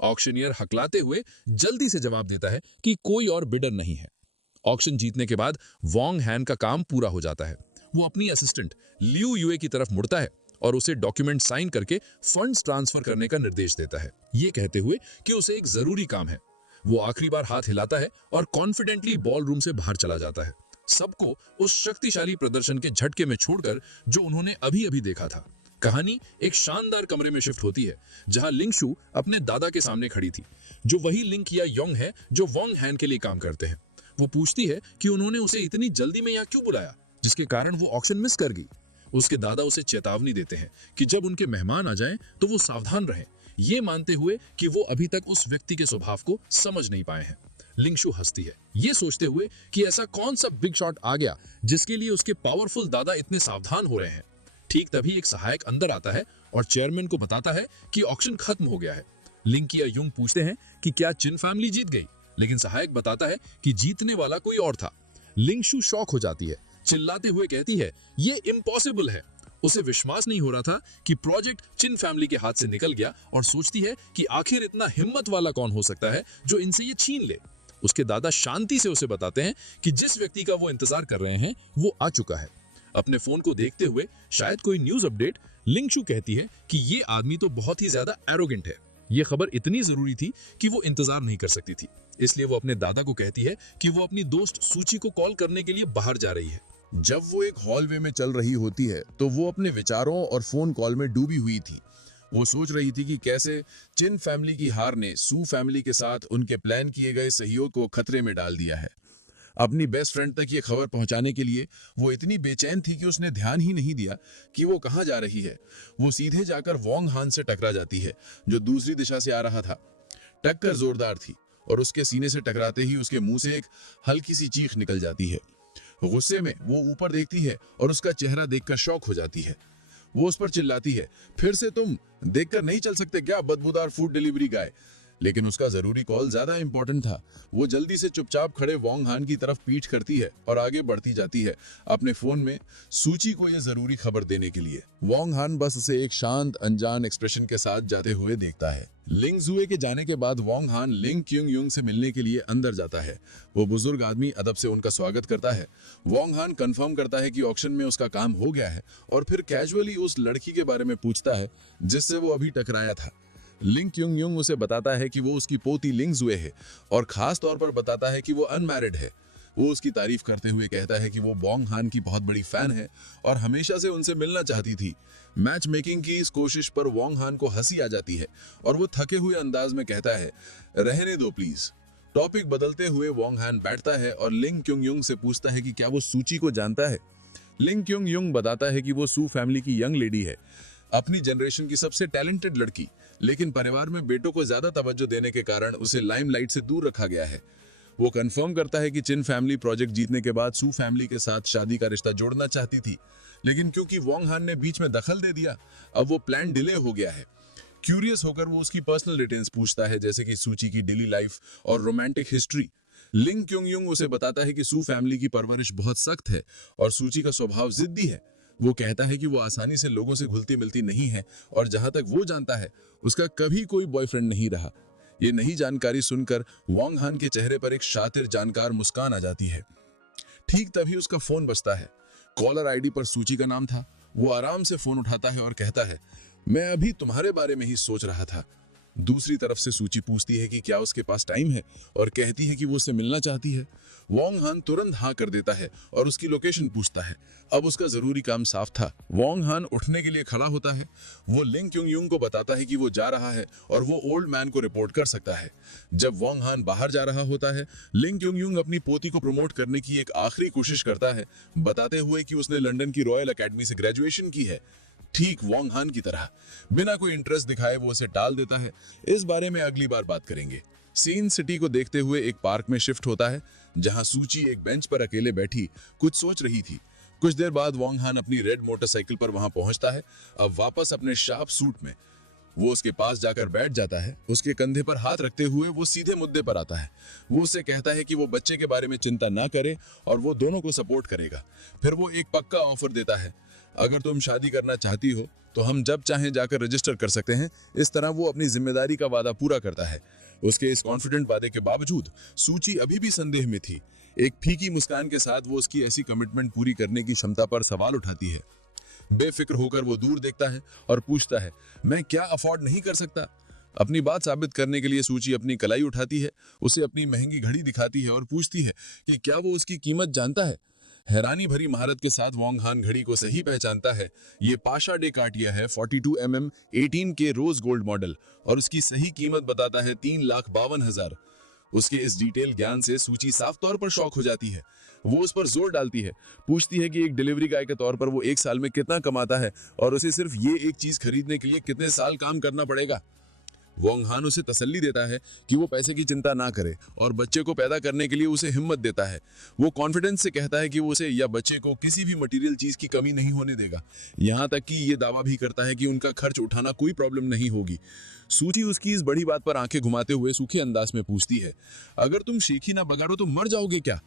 ऑक्शनियर हकलाते हुए जल्दी से जवाब देता है कि कोई और बिडर नहीं है। ऑक्शन जीतने के बाद वोंग हैन का काम पूरा हो जाता है। वो अपनी असिस्टेंट लियू यूए की तरफ मुड़ता है और उसे डॉक्यूमेंट साइन करके फंड्स ट्रांसफर करने का निर्देश देता है, ये कहते हुए कि उसे एक जरूरी काम है। वो आखिरी बार हाथ हिलाता है और कॉन्फिडेंटली बॉल रूम से बाहर चला जाता है, सबको उस शक्तिशाली प्रदर्शन के झटके में छोड़कर जो उन्होंने अभी अभी देखा था। कहानी एक शानदार कमरे में शिफ्ट होती है जहां लिंगशु अपने दादा के सामने खड़ी थी, जो वही लिंग या योंग है जो वोंग हैन के लिए काम करते हैं। वो पूछती है कि उन्होंने उसे इतनी जल्दी में यहाँ क्यों बुलाया, जिसके कारण वो ऑक्शन मिस कर गई। उसके दादा उसे चेतावनी देते हैं कि जब उनके मेहमान आ जाएं तो वो सावधान रहें, ये मानते हुए कि वो अभी तक उस व्यक्ति के स्वभाव को समझ नहीं पाए हैं। लिंगशु हंसती है, ये सोचते हुए कि ऐसा कौन सा बिग शॉट आ गया जिसके लिए उसके पावरफुल दादा इतने सावधान हो रहे हैं। ठीक तभी एक सहायक अंदर आता है और चेयरमैन को बताता है कि ऑक्शन खत्म हो गया है। लिंग या युंग पूछते हैं कि क्या चिन फैमिली जीत गई, लेकिन सहायक बताता है कि जीतने वाला कोई और था। लिंगशु शॉक हो जाती है, चिल्लाते हुए कहती है, ये इम्पॉसिबल है। उसे विश्वास नहीं हो रहा था कि प्रोजेक्ट चिन फैमिली के हाथ से निकल गया और सोचती है कि आखिर इतना हिम्मत वाला कौन हो सकता है जो इनसे ये छीन ले। उसके दादा शांति से उसे बताते हैं कि जिस व्यक्ति का वो इंतजार कर रहे हैं वो आ चुका है। अपने फोन को देखते हुए शायद कोई न्यूज अपडेट, लिंगशु कहती है कि ये आदमी तो बहुत ही ज्यादा एरोगेंट है। ये खबर इतनी जरूरी थी कि वो इंतजार नहीं कर सकती थी, इसलिए वो अपने दादा को कहती है कि वो अपनी दोस्त सूची को कॉल करने के लिए बाहर जा रही है। जब वो एक हॉलवे में चल रही होती है तो वो अपने विचारों और फोन कॉल में डूबी हुई थी। वो सोच रही थी कि कैसे चिन फैमिली की हार ने सू फैमिली के साथ उनके प्लान किए गए सहयोग को खतरे में डाल दिया है। अपनी बेस्ट फ्रेंड तक ये खबर पहुंचाने के लिए वो इतनी बेचैन थी कि उसने ध्यान ही नहीं दिया कि वो कहां जा रही है। वो सीधे जाकर वोंग हान से टकरा जाती है जो दूसरी दिशा से आ रहा था। टक्कर जोरदार थी और उसके सीने से टकराते ही उसके मुंह से एक हल्की सी चीख निकल जाती है। गुस्से में वो ऊपर देखती है और उसका चेहरा देखकर शॉक हो जाती है। वो उस पर चिल्लाती है, फिर से तुम देखकर नहीं चल सकते क्या, बदबूदार फूड डिलीवरी गाय? लेकिन उसका जरूरी कॉल ज्यादा इंपॉर्टेंट था। वो जल्दी से चुपचाप खड़े वोंग हान की तरफ पीठ करती है और आगे बढ़ती जाती है अपने फोन में सूची को यह जरूरी खबर देने के लिए। वोंग हान बस उसे एक शांत अनजान एक्सप्रेशन के साथ जाते हुए देखता है। लिंग जुए के जाने के बाद वोंग हान लिंग क्युंग युंग से मिलने के लिए अंदर जाता है। वो बुजुर्ग आदमी अदब से उनका स्वागत करता है। वोंग हान कंफर्म करता है कि ऑक्शन में उसका काम हो गया है और फिर कैजुअली उस लड़की के बारे में पूछता है जिससे वो अभी टकराया था। लिंग क्युंग युंग उसे बताता है कि वो उसकी पोती लिंग जुए है और खास तौर पर बताता है कि वो अनमैरिड है। वो उसकी तारीफ करते हुए कहता है कि वो वोंग हान की बहुत बड़ी फैन है और हमेशा से उनसे मिलना चाहती थी। मैच मेकिंग की इस कोशिश पर वोंग हान को हंसी आ जाती है और वो थके हुए अंदाज में कहता है, रहने दो प्लीज। टॉपिक बदलते हुए वोंग हान बैठता है और लिंग क्युंग युंग से पूछता है कि क्या वो सूची को जानता है। लिंग क्युंग युंग बताता है कि वो सू फैमिली की यंग लेडी है, अपनी जनरेशन की सबसे टैलेंटेड लड़की, लेकिन परिवार में बेटों को ज्यादा तवज्जो देने के कारण उसे लाइमलाइट से दूर रखा गया है। वो कंफर्म करता है कि चिन फैमिली प्रोजेक्ट जीतने के बाद सू फैमिली के साथ शादी का रिश्ता जोड़ना चाहती थी, लेकिन क्योंकि वोंग हान ने बीच में दखल दे दिया, अब वो प्लान डिले हो गया है। क्यूरियस होकर वो उसकी पर्सनल डिटेल्स पूछता है, जैसे कि सूची की डेली लाइफ और रोमांटिक हिस्ट्री। लिंग क्युंग युंग उसे बताता है कि सू फैमिली की परवरिश बहुत सख्त है और सूची का स्वभाव जिद्दी है। वो कहता है कि वो आसानी से लोगों से घुलती मिलती नहीं है और जहां तक वो जानता है उसका कभी कोई बॉयफ्रेंड नहीं रहा। ये नई जानकारी सुनकर वोंग हान के चेहरे पर एक शातिर जानकार मुस्कान आ जाती है। ठीक तभी उसका फोन बजता है। कॉलर आईडी पर सूची का नाम था। वो आराम से फोन उठाता है और कहता है, मैं अभी तुम्हारे बारे में ही सोच रहा था। दूसरी तरफ से सूची पूछती है कि क्या उसके पास टाइम है और कहती है कि वो उससे मिलना चाहती है। वोंग हान तुरंत हाँ कर देता है और उसकी लोकेशन पूछता है। अब उसका जरूरी काम साफ था। वोंग हान उठने के लिए खड़ा होता है। वो लिंग क्युंग युंग को बताता है कि वो जा रहा है और वो ओल्ड मैन को रिपोर्ट कर सकता है। जब वोंग हान बाहर जा रहा होता है, लिंग क्युंग युंग अपनी पोती को प्रमोट करने की एक आखिरी कोशिश करता है, बताते हुए कि उसने लंदन की रॉयल अकेडमी से ग्रेजुएशन की है। ठीक वोंग हान की तरह बिना कोई इंटरेस्ट दिखाए वो उसे टाल देता है। इस बारे में अगली बार बात करेंगे। सीन सिटी को देखते हुए एक पार्क में शिफ्ट होता है, जहां सूची एक बेंच पर अकेले बैठी कुछ सोच रही थी। कुछ देर बाद वोंग हान अपनी रेड मोटरसाइकिल पर वहां पहुंचता है, अब वापस अपने शार्प सूट में। वो उसके पास जाकर बैठ जाता है। उसके कंधे पर हाथ रखते हुए वो सीधे मुद्दे पर आता है। वो उससे कहता है कि वो बच्चे के बारे में चिंता ना करे और वो दोनों को सपोर्ट करेगा। फिर वो एक पक्का ऑफर देता है, अगर तुम शादी करना चाहती हो तो हम जब चाहें जाकर रजिस्टर कर सकते हैं। इस तरह वो अपनी जिम्मेदारी का वादा पूरा करता है। उसके इस कॉन्फिडेंट वादे के बावजूद सूची अभी भी संदेह में थी। एक फीकी मुस्कान के साथ वो उसकी ऐसी कमिटमेंट पूरी करने की क्षमता पर सवाल उठाती है। बेफिक्र होकर वो दूर देखता है और पूछता है, मैं क्या अफोर्ड नहीं कर सकता? अपनी बात साबित करने के लिए सूची अपनी कलाई उठाती है, उसे अपनी महंगी घड़ी दिखाती है और पूछती है कि क्या वो उसकी कीमत जानता है। हैरानी भरी महारत के साथ वोंग हान घड़ी को सही पहचानता है। ये पाशा डे कार्टियर है 42 mm 18 के रोज गोल्ड मॉडल और उसकी सही कीमत बताता है 3,52,000। उसके इस डिटेल ज्ञान से सूची साफ तौर पर शॉक हो जाती है। वो उस पर जोर डालती है, पूछती है कि एक डिलीवरी गाय के तौर पर वो एक साल में कितना कमाता है और उसे सिर्फ ये एक चीज खरीदने के लिए कितने साल काम करना पड़ेगा। वोंग हान उसे तसल्ली देता है कि वो पैसे की चिंता ना करे और बच्चे को पैदा करने के लिए उसे हिम्मत देता है। वो कॉन्फिडेंस से कहता है कि वो उसे या बच्चे को किसी भी मटेरियल चीज की कमी नहीं होने देगा। यहाँ तक कि ये दावा भी करता है कि उनका खर्च उठाना कोई प्रॉब्लम नहीं होगी। सूची उसकी इस बड़ी बात पर आंखें घुमाते हुए सूखे अंदाज में पूछती है, अगर तुम शेखी ना बगाड़ो तो मर जाओगे क्या?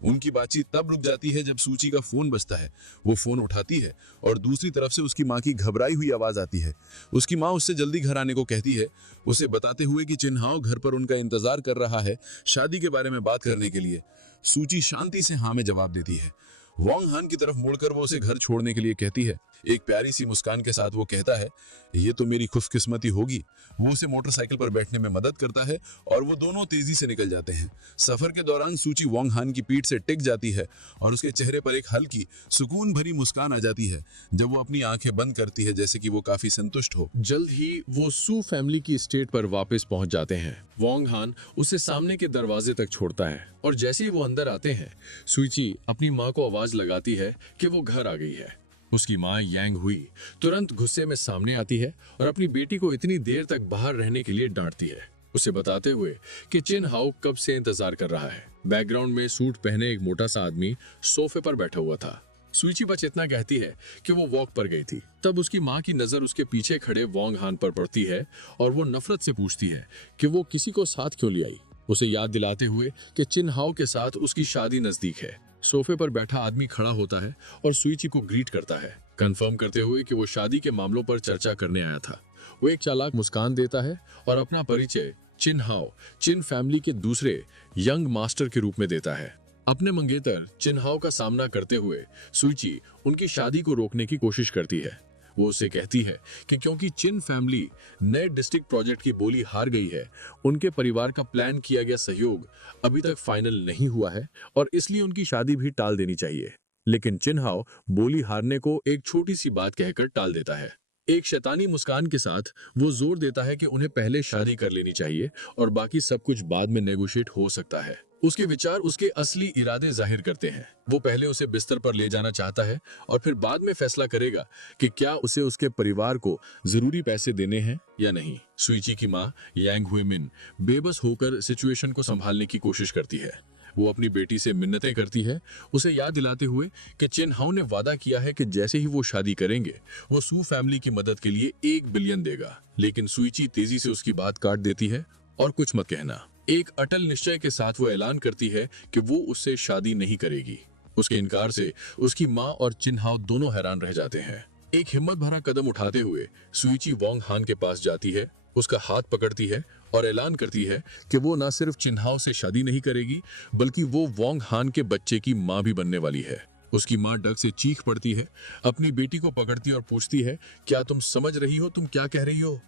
उनकी बातचीत तब रुक जाती है जब सूची का फोन बजता है। वो फोन उठाती है और दूसरी तरफ से उसकी माँ की घबराई हुई आवाज आती है। उसकी माँ उससे जल्दी घर आने को कहती है, उसे बताते हुए कि चिन्हाओ घर पर उनका इंतजार कर रहा है शादी के बारे में बात करने के लिए। सूची शांति से हाँ में जवाब देती है। वोंग हान की तरफ मुड़कर वो उसे घर छोड़ने के लिए कहती है। एक प्यारी सी मुस्कान के साथ वो कहता है, ये तो मेरी खुशकिस्मती होगी। वो उसे मोटरसाइकिल पर बैठने में मदद करता है और वो दोनों तेजी से निकल जाते हैं। सफर के दौरान सूची वोंग हान की पीठ से टिक जाती है और उसके चेहरे पर एक हल्की सुकून भरी मुस्कान आ जाती है जब वो अपनी आंखें बंद करती है, जैसे कि वो काफी संतुष्ट हो। जल्द ही वो सू फैमिली की स्टेट पर वापस पहुंच जाते हैं। वोंग हान उसे सामने के दरवाजे तक छोड़ता है और जैसे ही वो अंदर आते हैं, सूची अपनी माँ को आवाज लगाती है कि वो घर आ गई है। उसकी माँ यांग हुई तुरंत गुस्से में सामने आती है और अपनी बेटी को इतनी देर तक बाहर रहने के लिए डांटती है, उसे बताते हुए कि चिन हाउ कब से इंतजार कर रहा है। बैकग्राउंड में सूट पहने एक मोटा सा आदमी सोफे पर बैठा हुआ था। सुईची बस इतना कहती है कि वो वॉक पर गई थी। तब उसकी माँ की नजर उसके पीछे खड़े वोंग हान पर पड़ती है और वो नफरत से पूछती है कि वो किसी को साथ क्यों ले आई, उसे याद दिलाते हुए कि चिन हाओ के साथ उसकी शादी नजदीक है। सोफे पर बैठा आदमी खड़ा होता है और सुईची को ग्रीट करता है, कंफर्म करते हुए कि वो शादी के मामलों पर चर्चा करने आया था। वो एक चालाक मुस्कान देता है और अपना परिचय चिन हाओ, चिन फैमिली के दूसरे यंग मास्टर के रूप में देता है। अपने मंगेतर चिन हाओ का सामना करते हुए सुईची उनकी शादी को रोकने की कोशिश करती है। वो उससे कहती है कि क्योंकि चिन फैमिली नए डिस्ट्रिक्ट प्रोजेक्ट की बोली हार गई है, उनके परिवार का प्लान किया गया सहयोग अभी तक फाइनल नहीं हुआ है और इसलिए उनकी शादी भी टाल देनी चाहिए। लेकिन चिन हाओ बोली हारने को एक छोटी सी बात कहकर टाल देता है। एक शैतानी मुस्कान के साथ वो जोर देता है कि उन्हें पहले शादी कर लेनी चाहिए और बाकी सब कुछ बाद में नेगोशिएट हो सकता है। उसके विचार उसके असली इरादे जाहिर करते हैं। वो पहले उसे बिस्तर पर ले जाना चाहता है और फिर बाद में फैसला करेगा कि क्या उसे उसके परिवार को जरूरी पैसे देने हैं या नहीं। सुईची की माँ यांग हुएमिन बेबस होकर सिचुएशन को संभालने की कोशिश करती है। वो अपनी बेटी से मिन्नतें करती है, उसे याद दिलाते हुए कि चिन हाओ ने वादा किया है कि जैसे ही वो शादी करेंगे वो सू फैमिली की मदद के लिए 1 बिलियन देगा। लेकिन सुईची तेजी से उसकी बात काट देती है और कुछ मत कहना। एक अटल निश्चय के साथ वो ऐलान करती है कि वो उससे शादी नहीं करेगी। उसके इनकार से उसकी माँ और चिन हाओ दोनों हैरान रह जाते हैं। एक हिम्मत भरा कदम उठाते हुए सुईची वोंग हान के पास जाती है, उसका हाथ पकड़ती है और ऐलान करती है कि वो न सिर्फ चिन हाओ से शादी नहीं करेगी बल्कि वो वोंग हान के बच्चे की माँ भी बनने वाली है। उसकी माँ डर से चीख पड़ती है, अपनी बेटी को पकड़ती और पूछती है, क्या तुम समझ रही हो तुम क्या कह रही हो?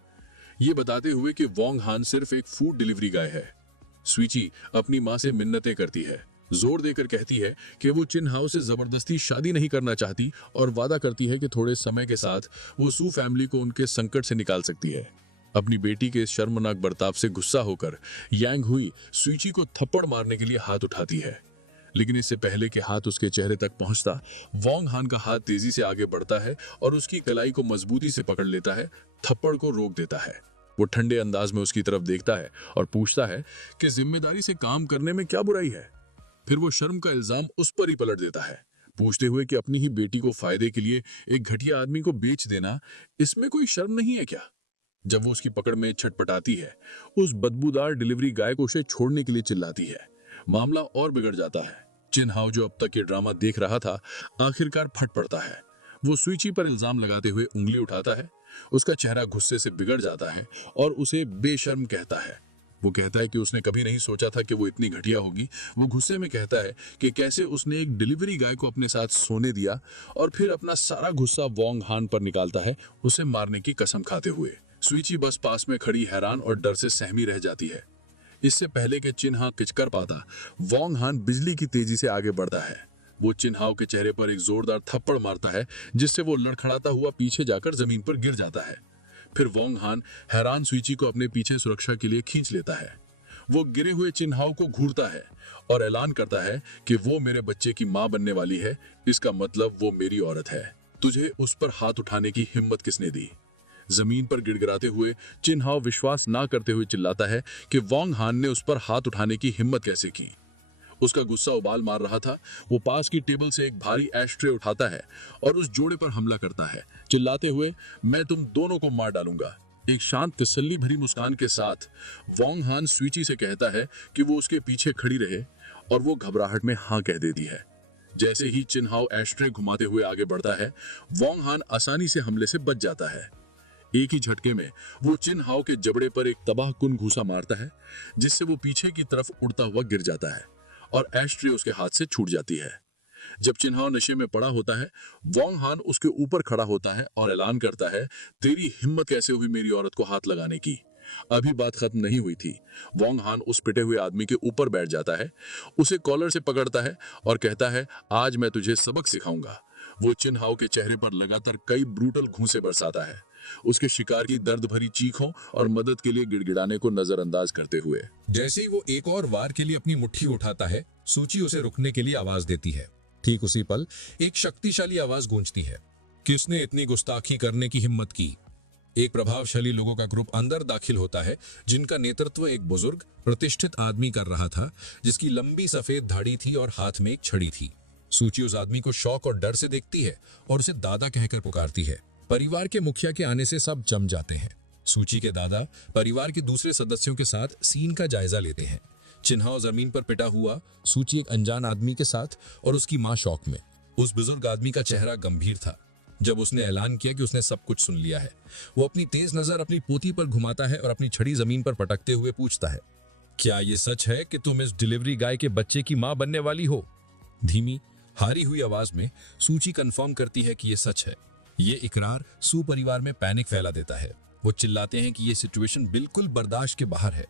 ये बताते हुए कि वोंग हान सिर्फ एक फूड डिलीवरी गाय है। सुईची अपनी माँ से मिन्नतें करती है, जोर देकर कहती है कि वो चिन हाओ से जबरदस्ती शादी नहीं करना चाहती और वादा करती है कि थोड़े समय के साथ वो सू फैमिली को उनके संकट से निकाल सकती है। अपनी बेटी के शर्मनाक बर्ताव से गुस्सा होकर यांग हुई सुईची को थप्पड़ मारने के लिए हाथ उठाती है, लेकिन इससे पहले कि हाथ उसके चेहरे तक पहुंचता, वोंग हान का हाथ तेजी से आगे बढ़ता है और उसकी कलाई को मजबूती से पकड़ लेता है, थप्पड़ को रोक देता है। वो ठंडे अंदाज में उसकी तरफ देखता है और पूछता है कि जिम्मेदारी से काम करने में क्या बुराई है। फिर वो शर्म का इल्जाम उस पर ही पलट देता है, पूछते हुए कि अपनी ही बेटी को फायदे के लिए एक घटिया आदमी को बेच देना, इसमें कोई शर्म नहीं है क्या? जब वो उसकी पकड़ में छटपटाती है, उस बदबूदार डिलीवरी गाय को उसे छोड़ने के लिए चिल्लाती है। मामला और बिगड़ जाता है। चिन हाओ जो अब तक ये ड्रामा देख रहा था, आखिरकार फट पड़ता है। वो सुईची पर इल्जाम लगाते हुए उंगली उठाता है। उसका चेहरा गुस्से से बिगड़ जाता है और उसे बेशर्म कहता है। वो कहता है कि उसने कभी नहीं सोचा था कि वो इतनी घटिया होगी। वो गुस्से में कहता है कि कैसे उसने एक डिलीवरी गाय को अपने साथ सोने दिया और फिर अपना सारा गुस्सा वोंग हान पर निकालता है, उसे मारने की कसम खाते हुए। सुईची बस पास में खड़ी हैरान और डर से सहमी रह जाती है। इससे पहले कि चिन हाओ कुछ कर पाता, वोंग हान बिजली की तेजी से आगे बढ़ता है। वो चिन हाओ के चेहरे पर एक जोरदार थप्पड़ मारता है, जिससे वो लड़खड़ाता हुआ पीछे जाकर जमीन पर गिर जाता है। फिर वोंग हान हैरान सुईची को अपने पीछे सुरक्षा के लिए खींच लेता है। वो गिरे हुए चिन हाओ को घूरता है और ऐलान करता है कि वो मेरे बच्चे की माँ बनने वाली है, इसका मतलब वो मेरी औरत है। तुझे उस पर हाथ उठाने की हिम्मत किसने दी? जमीन पर गिड़गिड़ाते हुए चिन हाओ विश्वास ना करते हुए चिल्लाता है कि वोंग हान ने उस पर हाथ उठाने की हिम्मत कैसे की। उसका गुस्सा उबाल मार रहा था। वो पास की टेबल से एक भारी एशट्रे उठाता है और उस जोड़े पर हमला करता है, चिल्लाते हुए, मैं तुम दोनों को मार डालूंगा। एक शांत तसल्ली भरी मुस्कान के साथ वोंग हान सुईची से कहता है कि वो उसके पीछे खड़ी रहे और वो घबराहट में हाँ कह देती है। जैसे ही चिन हाओ एशट्रे घुमाते हुए आगे बढ़ता है, वोंग हान आसानी से हमले से बच जाता है। एक ही झटके में वो चिन हाओ के जबड़े पर एक तबाहकुन घूसा मारता है, जिससे वो पीछे की तरफ उड़ता हुआ गिर जाता है और एशट्रे उसके हाथ से छूट जाती है। जब चिन हाओ नशे में पड़ा होता है, वोंग हान उसके ऊपर खड़ा होता है और ऐलान करता है, तेरी हिम्मत कैसे हुई मेरी औरत को हाथ लगाने की? अभी बात खत्म नहीं हुई थी। वोंग हान उस पिटे हुए आदमी के ऊपर बैठ जाता है, उसे कॉलर से पकड़ता है और कहता है, आज मैं तुझे सबक सिखाऊंगा। वो चिन हाओ के चेहरे पर लगातार कई ब्रूटल घूंसे बरसाता है, उसके शिकार की दर्द भरी चीखों और मदद के लिए गिड़गिड़ाने को नजरअंदाज करते हुए। जैसे ही वो एक और वार के लिए अपनी मुट्ठी उठाता है, सूची उसे रुकने के लिए आवाज देती है। ठीक उसी पल एक शक्तिशाली आवाज गूंजती है, किसने इतनी गुस्ताखी करने की हिम्मत की? एक प्रभावशाली लोगों का ग्रुप अंदर दाखिल होता है, जिनका नेतृत्व एक बुजुर्ग प्रतिष्ठित आदमी कर रहा था, जिसकी लंबी सफेद दाढ़ी थी और हाथ में एक छड़ी थी। सूची उस आदमी को शौक और डर से देखती है और उसे दादा कहकर पुकारती है। परिवार के मुखिया के आने से सब जम जाते हैं। सूची के दादा परिवार के दूसरे सदस्यों के साथ सीन का जायजा लेते हैं। चिन्हाव जमीन पर पिटा हुआ, सूची एक अनजान आदमी के साथ और उसकी मां शौक में। उस बुजुर्ग आदमी का चेहरा गंभीर था। जब उसने ऐलान किया कि उसने सब कुछ सुन लिया है, वो अपनी तेज नजर अपनी पोती पर घुमाता है और अपनी छड़ी जमीन पर पटकते हुए पूछता है, क्या ये सच है कि तुम इस डिलीवरी गाय के बच्चे की मां बनने वाली हो? धीमी हारी हुई आवाज में सूची कंफर्म करती है कि ये सच है। ये इकरार सू परिवार में पैनिक फैला देता है। वो चिल्लाते हैं कि ये सिचुएशन बिल्कुल बर्दाश्त के बाहर है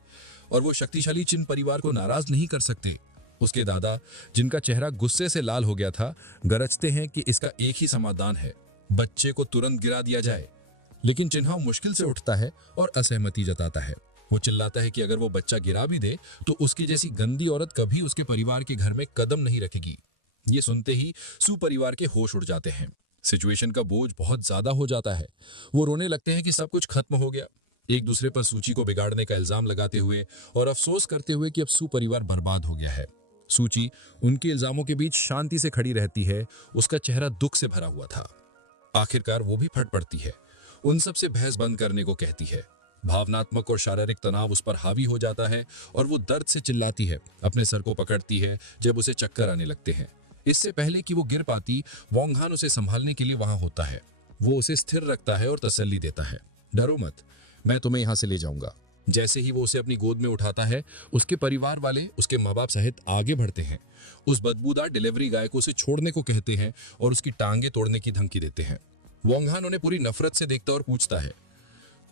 और वो शक्तिशाली चिन परिवार को नाराज नहीं कर सकते। उसके दादा, जिनका चेहरा गुस्से से लाल हो गया था, गरजते हैं कि इसका एक ही समाधान है, बच्चे को तुरंत गिरा दिया जाए। लेकिन चिन्हाव मुश्किल से उठता है और असहमति जताता है। वो चिल्लाता है कि अगर वो बच्चा गिरा भी दे तो उसकी जैसी गंदी औरत कभी उसके परिवार के घर में कदम नहीं रखेगी। ये सुनते ही सू परिवार के होश उड़ जाते हैं। सिचुएशन का बोझ बहुत ज्यादा हो जाता है। वो रोने लगते हैं कि सब कुछ खत्म हो गया, एक दूसरे पर सूची को बिगाड़ने का इल्जाम लगाते हुए और अफसोस करते हुए कि अब सू परिवार बर्बाद हो गया है। सूची उनके इल्जामों के बीच शांति से खड़ी रहती है। उसका चेहरा दुख से भरा हुआ था। आखिरकार वो भी फट पड़ती है, उन सब से बहस बंद करने को कहती है। भावनात्मक और शारीरिक तनाव उस पर हावी हो जाता है और वो दर्द से चिल्लाती है, अपने सर को पकड़ती है जब उसे चक्कर आने लगते हैं। इससे पहले कि वो गिर पाती, वोंगहान उसे संभालने के लिए वहां होता है। वो उसे स्थिर रखता है और तसल्ली देता है, डरो मत, मैं तुम्हें यहां से ले जाऊंगा। जैसे ही वो उसे अपनी गोद में उठाता है, उसके परिवार वाले उसके माँ बाप सहित आगे बढ़ते हैं। उस बदबूदार डिलीवरी गाय को उसे छोड़ने को कहते हैं और उसकी टांगे तोड़ने की धमकी देते हैं। वोंगहान उन्हें पूरी नफरत से देखता और पूछता है,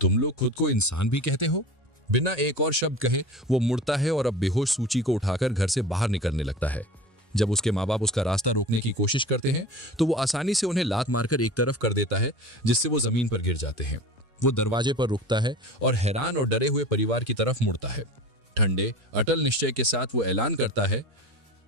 तुम लोग खुद को इंसान भी कहते हो? बिना एक और शब्द कहे वो मुड़ता है और अब बेहोश सूची को उठाकर घर से बाहर निकलने लगता है। जब उसके माँ बाप उसका रास्ता रोकने की कोशिश करते हैं तो वो आसानी से उन्हें लात मारकर एक तरफ कर देता है, जिससे वो जमीन पर गिर जाते हैं। वो दरवाजे पर रुकता है और हैरान और डरे हुए परिवार की तरफ मुड़ता है। ठंडे अटल निश्चय के साथ वो ऐलान करता है,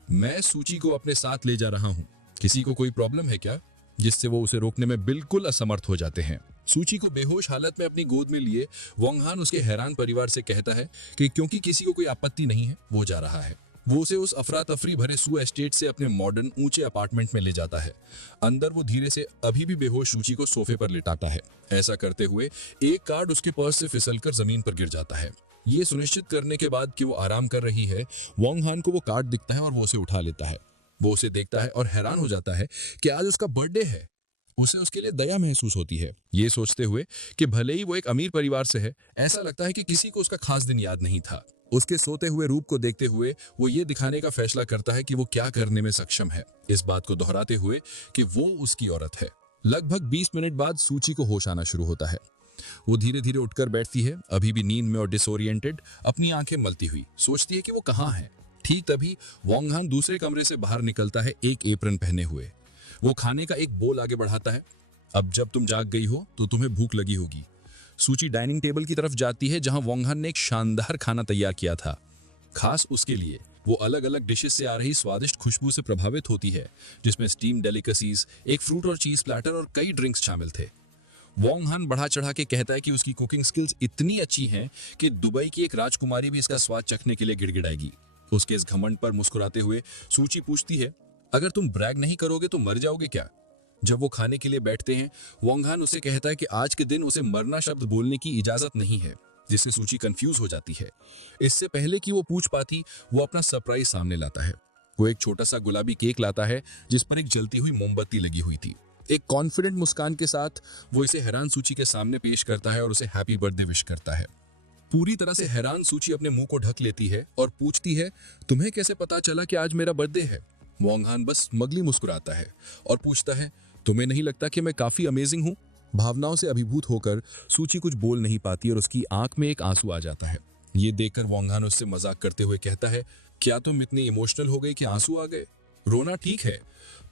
मैं सूची को अपने साथ ले जा रहा हूं, किसी को कोई प्रॉब्लम है क्या? जिससे वो उसे रोकने में बिल्कुल असमर्थ हो जाते हैं। सूची को बेहोश हालत में अपनी गोद में लिए वोंगहान उसके हैरान परिवार से कहता है कि क्योंकि किसी को कोई आपत्ति नहीं है, वो जा रहा है। वो उसे उस अफरा तफरी भरे सू एस्टेट से अपने मॉडर्न ऊंचे अपार्टमेंट में ले जाता है। अंदर वो धीरे से अभी भी बेहोश सूची को सोफे पर लिटाता है। ऐसा करते हुए एक कार्ड उसके पर्स से फिसलकर जमीन पर गिर जाता है। ये सुनिश्चित करने के बाद कि वो आराम कर रही है, वोंगहान को वो कार्ड दिखता है और वो उसे उठा लेता है। वो उसे देखता है और हैरान हो जाता है कि आज उसका बर्थडे है। उसे उसके लिए दया महसूस होती है, ये सोचते हुए कि भले ही वो एक अमीर परिवार से है, ऐसा लगता है कि किसी को उसका खास दिन याद नहीं था। उसके सोते हुए रूप को देखते हुए वो ये दिखाने का फैसला करता है कि वो क्या करने में सक्षम है, इस बात को दोहराते हुए कि वो उसकी औरत है। लगभग 20 मिनट बाद सूची को होश आना शुरू होता है। वो धीरे धीरे उठकर बैठती है, अभी भी नींद में और डिसोरिएंटेड, अपनी आंखें मलती हुई सोचती है कि वो कहाँ है। ठीक तभी वोंगहान दूसरे कमरे से बाहर निकलता है, एक एप्रन पहने हुए। वो खाने का एक बोल आगे बढ़ाता है। अब जब तुम जाग गई हो तो तुम्हें भूख लगी होगी। सूची डाइनिंग टेबल की तरफ जाती है जहां वोंगहान ने एक शानदार खाना तैयार किया था, खास उसके लिए। वो अलग अलग डिशेस से आ रही स्वादिष्ट खुशबू से प्रभावित होती है, जिसमें स्टीम डेलिकेसीज, एक फ्रूट और चीज प्लेटर और कई ड्रिंक्स शामिल थे। वोंगहान बढ़ा चढ़ा के कहता है कि उसकी कुकिंग स्किल्स इतनी अच्छी हैं कि दुबई की एक राजकुमारी भी इसका स्वाद चखने के लिए गिड़गिड़ाएगी। उसके इस घमंड पर मुस्कुराते हुए सूची पूछती है, अगर तुम ब्रैग नहीं करोगे तो मर जाओगे क्या? जब वो खाने के लिए बैठते हैं, वोंगहान उसे कहता है कि आज के दिन उसे मरना शब्द बोलने की इजाजत नहीं है, जिससे सूची कंफ्यूज हो जाती है। इससे पहले कि वो पूछ पाती, वो अपना सरप्राइज सामने लाता है। वो एक छोटा सा गुलाबी केक लाता है जिस पर एक जलती हुई मोमबत्ती लगी हुई थी। एक कॉन्फिडेंट मुस्कान के साथ वो इसे हैरान सूची के सामने पेश करता है और उसे हैप्पी बर्थडे विश करता है। पूरी तरह से हैरान सूची अपने मुंह को ढक लेती है और पूछती है, तुम्हें कैसे पता चला कि आज मेरा बर्थडे है? वोंगहान बस स्मगली मुस्कुराता है और पूछता है, तुम्हें नहीं लगता कि मैं काफी अमेजिंग हूँ? भावनाओं से अभिभूत होकर सूची कुछ बोल नहीं पाती और उसकी आंख में एक आंसू आ जाता है। ये देखकर वोंगहान उससे मजाक करते हुए कहता है, क्या तुम इतनी इमोशनल हो गई कि आंसू आ गए? रोना ठीक है।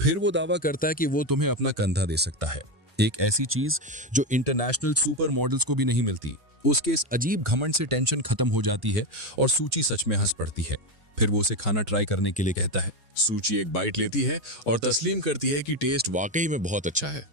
फिर वो दावा करता है कि वो तुम्हें अपना कंधा दे सकता है, एक ऐसी चीज जो इंटरनेशनल सुपर मॉडल्स को भी नहीं मिलती। उसके इस अजीब घमंड से टेंशन खत्म हो जाती है और सूची सच में हंस पड़ती है। फिर वो उसे खाना ट्राई करने के लिए कहता है। सूची एक बाइट लेती है और तस्लीम करती है कि टेस्ट वाकई में बहुत अच्छा है।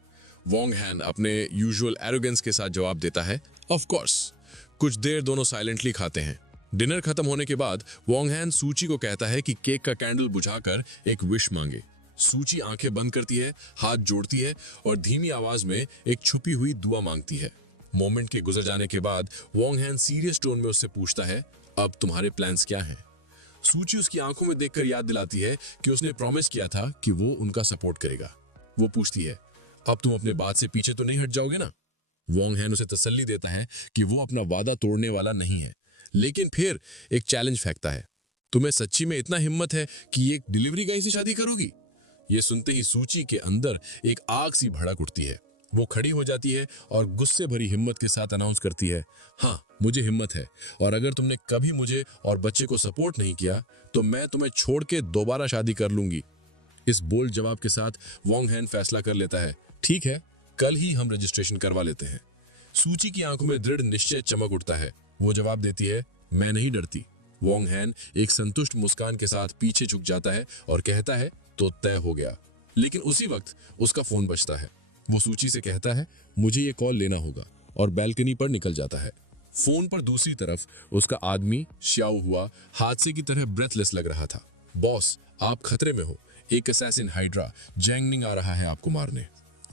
वोंगहान अपने यूजुअल एरोगेंस के साथ जवाब देता है, ऑफ कोर्स। कुछ देर दोनों साइलेंटली खाते हैं। डिनर खत्म होने के बाद वोंगहान सूची को कहता है कि केक का कैंडल बुझाकर एक विश मांगे। सूची आंखें बंद करती है, हाथ जोड़ती है और धीमी आवाज में एक छुपी हुई दुआ मांगती है। मोमेंट के गुजर जाने के बाद वोंग हैन सीरियस टोन में उससे पूछता है, अब तुम्हारे प्लान्स क्या हैं? सूची उसकी आंखों में देखकर याद दिलाती है कि उसने प्रॉमिस किया था कि वो उनका सपोर्ट करेगा। वो पूछती है, अब तुम अपने बात से पीछे तो नहीं हट जाओगे ना? वोंग हैन उसे तसल्ली देता है कि वो अपना वादा तोड़ने वाला नहीं है, लेकिन फिर एक चैलेंज फेंकता है, तुम्हें सच्ची में इतना हिम्मत है कि एक डिलीवरी गाय से शादी करोगी? ये सुनते ही सूची के अंदर एक आग सी भड़क उठती है। वो खड़ी हो जाती है और गुस्से भरी हिम्मत के साथ अनाउंस करती है, हाँ मुझे हिम्मत है, और अगर तुमने कभी मुझे और बच्चे को सपोर्ट नहीं किया तो मैं तुम्हें छोड़ के दोबारा शादी कर लूंगी। इस बोल्ड जवाब के साथ वोंग हैन फैसला कर लेता है, ठीक है, कल ही हम रजिस्ट्रेशन करवा लेते हैं। सूची की आंखों में दृढ़ निश्चय चमक उठता है। वो जवाब देती है, मैं नहीं डरती। वोंग हैन एक संतुष्ट मुस्कान के साथ पीछे झुक जाता है और कहता है, तो तय हो गया। लेकिन उसी वक्त उसका फोन बजता है। वो सूची से कहता है, मुझे ये कॉल लेना होगा, और बैल्कनी पर निकल जाता है। फोन पर दूसरी तरफ उसका आदमी श्याओ हुआ हादसे की तरह ब्रेथलेस लग रहा था। बॉस, आप खतरे में हो, एक असैसिन हाइड्रा जैंगनिंग आ रहा है आपको मारने।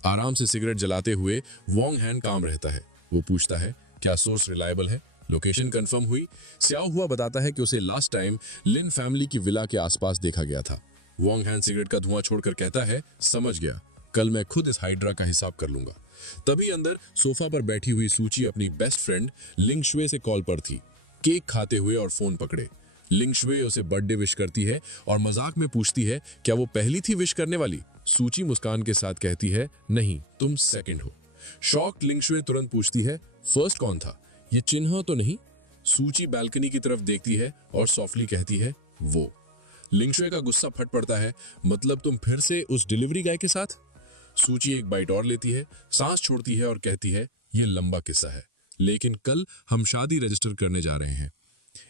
आराम से सिगरेट जलाते हुए वोंग हैन काम रहता है। वो पूछता है, क्या सोर्स रिलायबल है? लोकेशन कंफर्म हुई? स्याओ हुआ बताता है कि उसे लास्ट टाइम लिन फैमिली की विला के आसपास देखा गया था। वोंग हैन सिगरेट का धुआं छोड़कर कहता है, समझ गया, कल मैं खुद इस हाइड्रा का हिसाब कर लूंगा। तभी अंदर सोफा पर बैठी हुई सूची अपनी बेस्ट फ्रेंड लिंग शुए से कॉल पर थी। केक खाते हुए और फोन पकड़े लिंग शुए उसे बर्थडे विश करती है और मजाक में पूछती है, क्या वो पहली थी विश करने वाली? सूची मुस्कान के साथ कहती है, नहीं, तुम सेकंड हो। शॉक्ड लिंग शुए तुरंत पूछती है, फर्स्ट कौन था? ये चिन्ह तो नहीं? सूची बालकनी की तरफ देखती है और सॉफ्टली कहती है, वो। लिंग शुए का गुस्सा फट पड़ता है, मतलब तुम फिर से उस डिलीवरी गाय के साथ? सूची एक बाइट और लेती है, सांस छोड़ती है और कहती है, ये लंबा किस्सा है, लेकिन कल हम शादी रजिस्टर करने जा रहे हैं।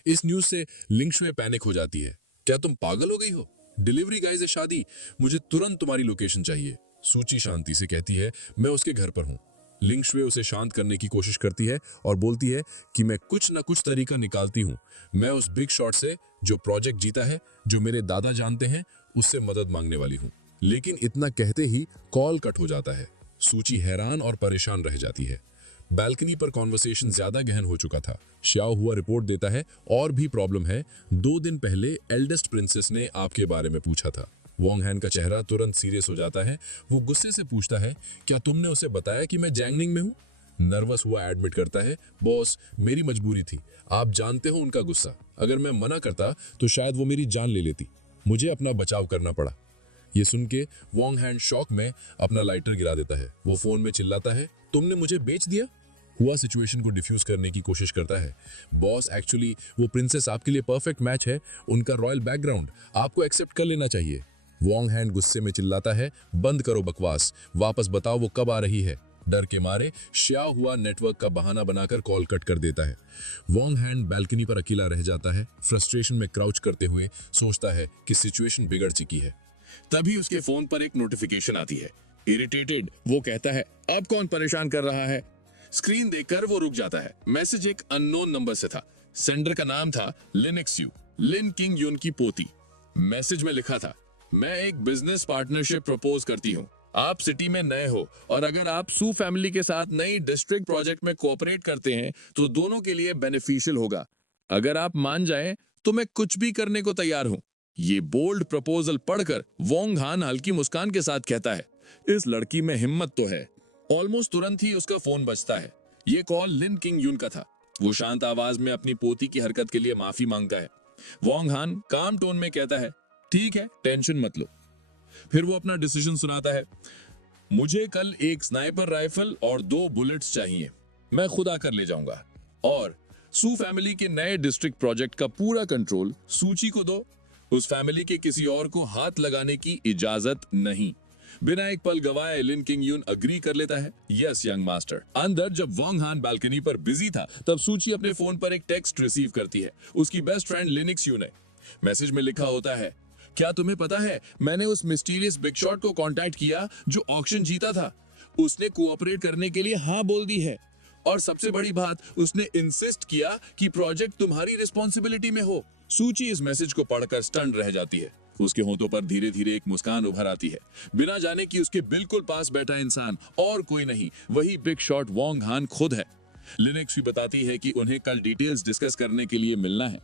इस न्यूज से लिंग शुए पैनिक हो जाती है, क्या तुम पागल हो गई हो? डिलीवरी गाय से शादी? मुझे तुरंत तुम्हारी लोकेशन चाहिए। सूची शांति से कहती है, मैं उसके घर पर हूँ। लिंग शुए उसे शांत करने की कोशिश करती है और बोलती है कि मैं कुछ ना कुछ तरीका निकालती हूँ। मैं उस बिग शॉट से जो प्रोजेक्ट जीता है, जो मेरे दादा जानते हैं, उससे मदद मांगने वाली हूँ। लेकिन इतना कहते ही कॉल कट हो जाता है। सूची हैरान और परेशान रह जाती है। बालकनी पर कॉन्वर्सेशन ज्यादा गहन हो चुका था। श्याओ हुआ रिपोर्ट देता है, और भी प्रॉब्लम है, 2 दिन पहले एल्डेस्ट प्रिंसेस ने आपके बारे में पूछा था। वोंग हैन का चेहरा तुरंत सीरियस हो जाता है। वो गुस्से से पूछता है, क्या तुमने उसे बताया कि मैं जैंगनिंग में हूँ? नर्वस हुआ एडमिट करता है, बॉस, मेरी मजबूरी थी, आप जानते हो उनका गुस्सा, अगर मैं मना करता तो शायद वो मेरी जान ले लेती, मुझे अपना बचाव करना पड़ा। ये सुन के वोंग हैन शॉक में अपना लाइटर गिरा देता है। वो फोन में चिल्लाता है, तुमने मुझे बेच दिया? हुआ सिचुएशन को डिफ्यूज करने की कोशिश करता है, बॉस, एक्चुअली वो प्रिंसेस आपके लिए परफेक्ट मैच है, उनका रॉयल बैकग्राउंड आपको एक्सेप्ट कर लेना चाहिए। वोंग हैन गुस्से में चिल्लाता है, बंद करो बकवास, वापस बताओ वो कब आ रही है। डर के मारे श्याओ हुआ नेटवर्क का बहाना बनाकर कॉल कट कर देता है। वोंग हैन बालकनी पर अकेला रह जाता है। फ्रस्ट्रेशन में क्राउच करते हुए सोचता है कि सिचुएशन बिगड़ चुकी है। तभी उसके फोन पर एक नोटिफिकेशन आती है। इरिटेटेड वो कहता है, अब कौन परेशान कर रहा है? स्क्रीन देखकर वो रुक जाता है। मैसेज एक अननोन नंबर से था। सेंडर का नाम था लिनक्स यू, लिन किंग यून की पोती। मैसेज में लिखा था, मैं एक बिजनेस पार्टनरशिप प्रपोज करती हूँ। आप सिटी में नए हो और अगर आप सू फैमिली के साथ नई डिस्ट्रिक्ट प्रोजेक्ट में कोऑपरेट करते हैं तो दोनों के लिए बेनिफिशियल होगा। अगर आप मान जाएं तो मैं कुछ भी करने को तैयार हूँ। ये बोल्ड प्रपोजल पढ़कर वोंग हैन हल्की मुस्कान के साथ कहता है, इस लड़की में हिम्मत तो है। ऑलमोस्ट तुरंत ही उसका फोन बजता है। ये कॉल लिन किंग यून का था। वो शांत आवाज में अपनी पोती की हरकत के लिए माफी मांगता है। वोंग हैन काम टोन में कहता है, ठीक है, टेंशन मत लो। फिर वो अपना डिसीजन सुनाता है, मुझे कल एक स्नाइपर राइफल और 2 बुलेट्स चाहिए, मैं खुद आकर ले जाऊंगा। और सू फैमिली के नए डिस्ट्रिक्ट प्रोजेक्ट का पूरा कंट्रोल सूची को दो। उस फैमिली के किसी और को हाथ लगाने की इजाजत नहीं। बिना एक पल गवाए लिन किंग यून अग्री कर लेता है, यस यंग मास्टर। अंदर जब वोंग हैन बालकनी पर बिजी था तब सूची अपने फोन पर एक टेक्स्ट रिसीव करती है। उसकी बेस्ट फ्रेंड लिनक्स यू ने। मैसेज में लिखा होता है, क्या तुम्हें पता है मैंने उस मिस्टीरियस बिग शॉट को कांटेक्ट किया जो ऑक्शन जीता था। उसने कोऑपरेट करने के लिए हाँ बोल दी है और सबसे बड़ी बात, उसने इंसिस्ट किया कि प्रोजेक्ट तुम्हारी रिस्पॉन्सिबिलिटी में हो। सूची इस मैसेज को पढ़कर स्टन्ड रह जाती है। उसके होंठों पर धीरे धीरे एक मुस्कान उभर आती है, बिना जाने कि उसके बिल्कुल पास बैठा इंसान और कोई नहीं, वही बिग शॉट वोंग हान खुद है। लिनेक्स भी बताती है कि उन्हें कल डिटेल्स डिस्कस करने के लिए मिलना है।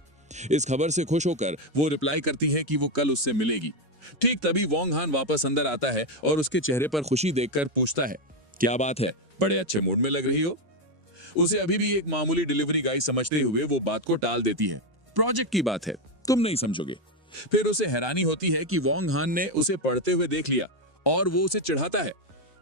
इस खबर से खुश होकर वो रिप्लाई करती है कि वो कल उससे मिलेगी। ठीक तभी वोंग हान वापस अंदर आता है और उसके चेहरे पर खुशी देखकर पूछता है, क्या बात है, बड़े अच्छे मूड में लग रही हो। उसे अभी भी एक मामूली डिलीवरी गाय समझते हुए वो बात को टाल देती है। प्रोजेक्ट की बात है, तुम नहीं समझोगे। फिर उसे हैरानी होती है कि वोंग हान ने उसे पढ़ते हुए देख लिया और वो उसे चिढ़ाता है,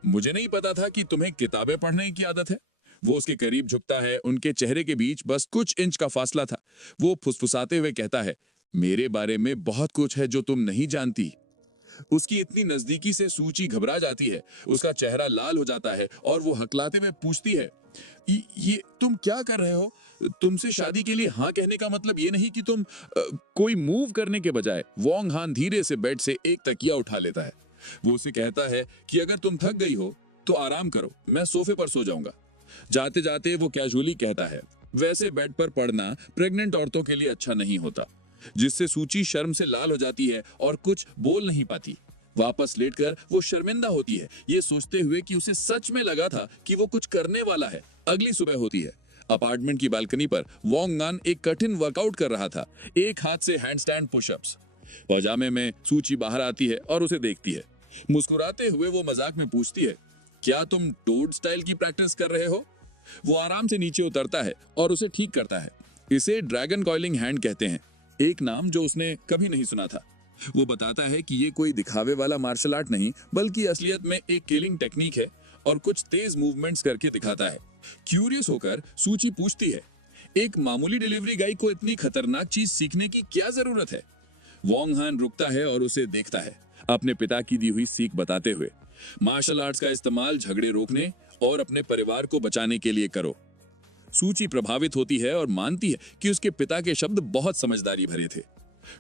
मुझे नहीं पता था कि तुम्हें किताबें पढ़ने की आदत है। वो उसके करीब झुकता है, उनके चेहरे के बीच बस कुछ इंच का फासला था। वो फुसफुसाते हुए कहता है, मेरे बारे में बहुत कुछ है जो तुम नहीं जानती। उसकी इतनी नजदीकी से सूची घबरा जाती है, उसका चेहरा लाल हो जाता है और वो हकलाते में पूछती है, ये तुम क्या कर रहे हो? तुमसे शादी के लिए हाँ कहने का मतलब ये नहीं कि तुम कोई मूव करने के बजाय वोंग हान धीरे से बेड से एक तकिया उठा लेता है। वो उसे कहता है कि अगर तुम थक गई हो तो आराम करो, मैं सोफे पर सो जाऊंगा। जाते जाते वो कैजुअली कहता है, वैसे बेड पर पड़ना प्रेग्नेंट औरतों के लिए अच्छा नहीं होता, जिससे सूची शर्म से लाल हो जाती है और कुछ बोल नहीं पाती। वापस लेटकर वो शर्मिंदा होती है, ये सोचते हुए कि उसे सच में लगा था कि वो कुछ करने वाला है। अगली सुबह होती है। अपार्टमेंट की बालकनी पर वोंग हान एक कठिन वर्कआउट कर रहा था, एक हाथ से हैंडस्टैंड पुशअप्स। पजामे में सूची बाहर आती है और उसे देखती है। मुस्कुराते हुए वो मजाक में पूछती है, क्या तुम टोड स्टाइल की प्रैक्टिस कर रहे हो? वो आराम से नीचे उतरता है और उसे ठीक करता है। इसे ड्रैगन कॉइलिंग हैंड कहते हैं, एक नाम जो उसने कभी नहीं सुना था। वो बताता है कि ये कोई दिखावे वाला मार्शल आर्ट नहीं, बल्कि असलियत में एक किलिंग टेक्निक है और कुछ तेज मूवमेंट्स करके दिखाता है। क्यूरियस होकर सूची पूछती है, एक मामूली डिलीवरी गाय को इतनी खतरनाक चीज सीखने की क्या जरूरत है? वोंग हान रुकता है और उसे देखता है, अपने पिता की दी हुई सीख बताते हुए, मार्शल आर्ट्स का इस्तेमाल झगड़े रोकने और अपने परिवार को बचाने के लिए करो। सूची प्रभावित होती है और मानती है कि उसके पिता के शब्द बहुत समझदारी भरे थे।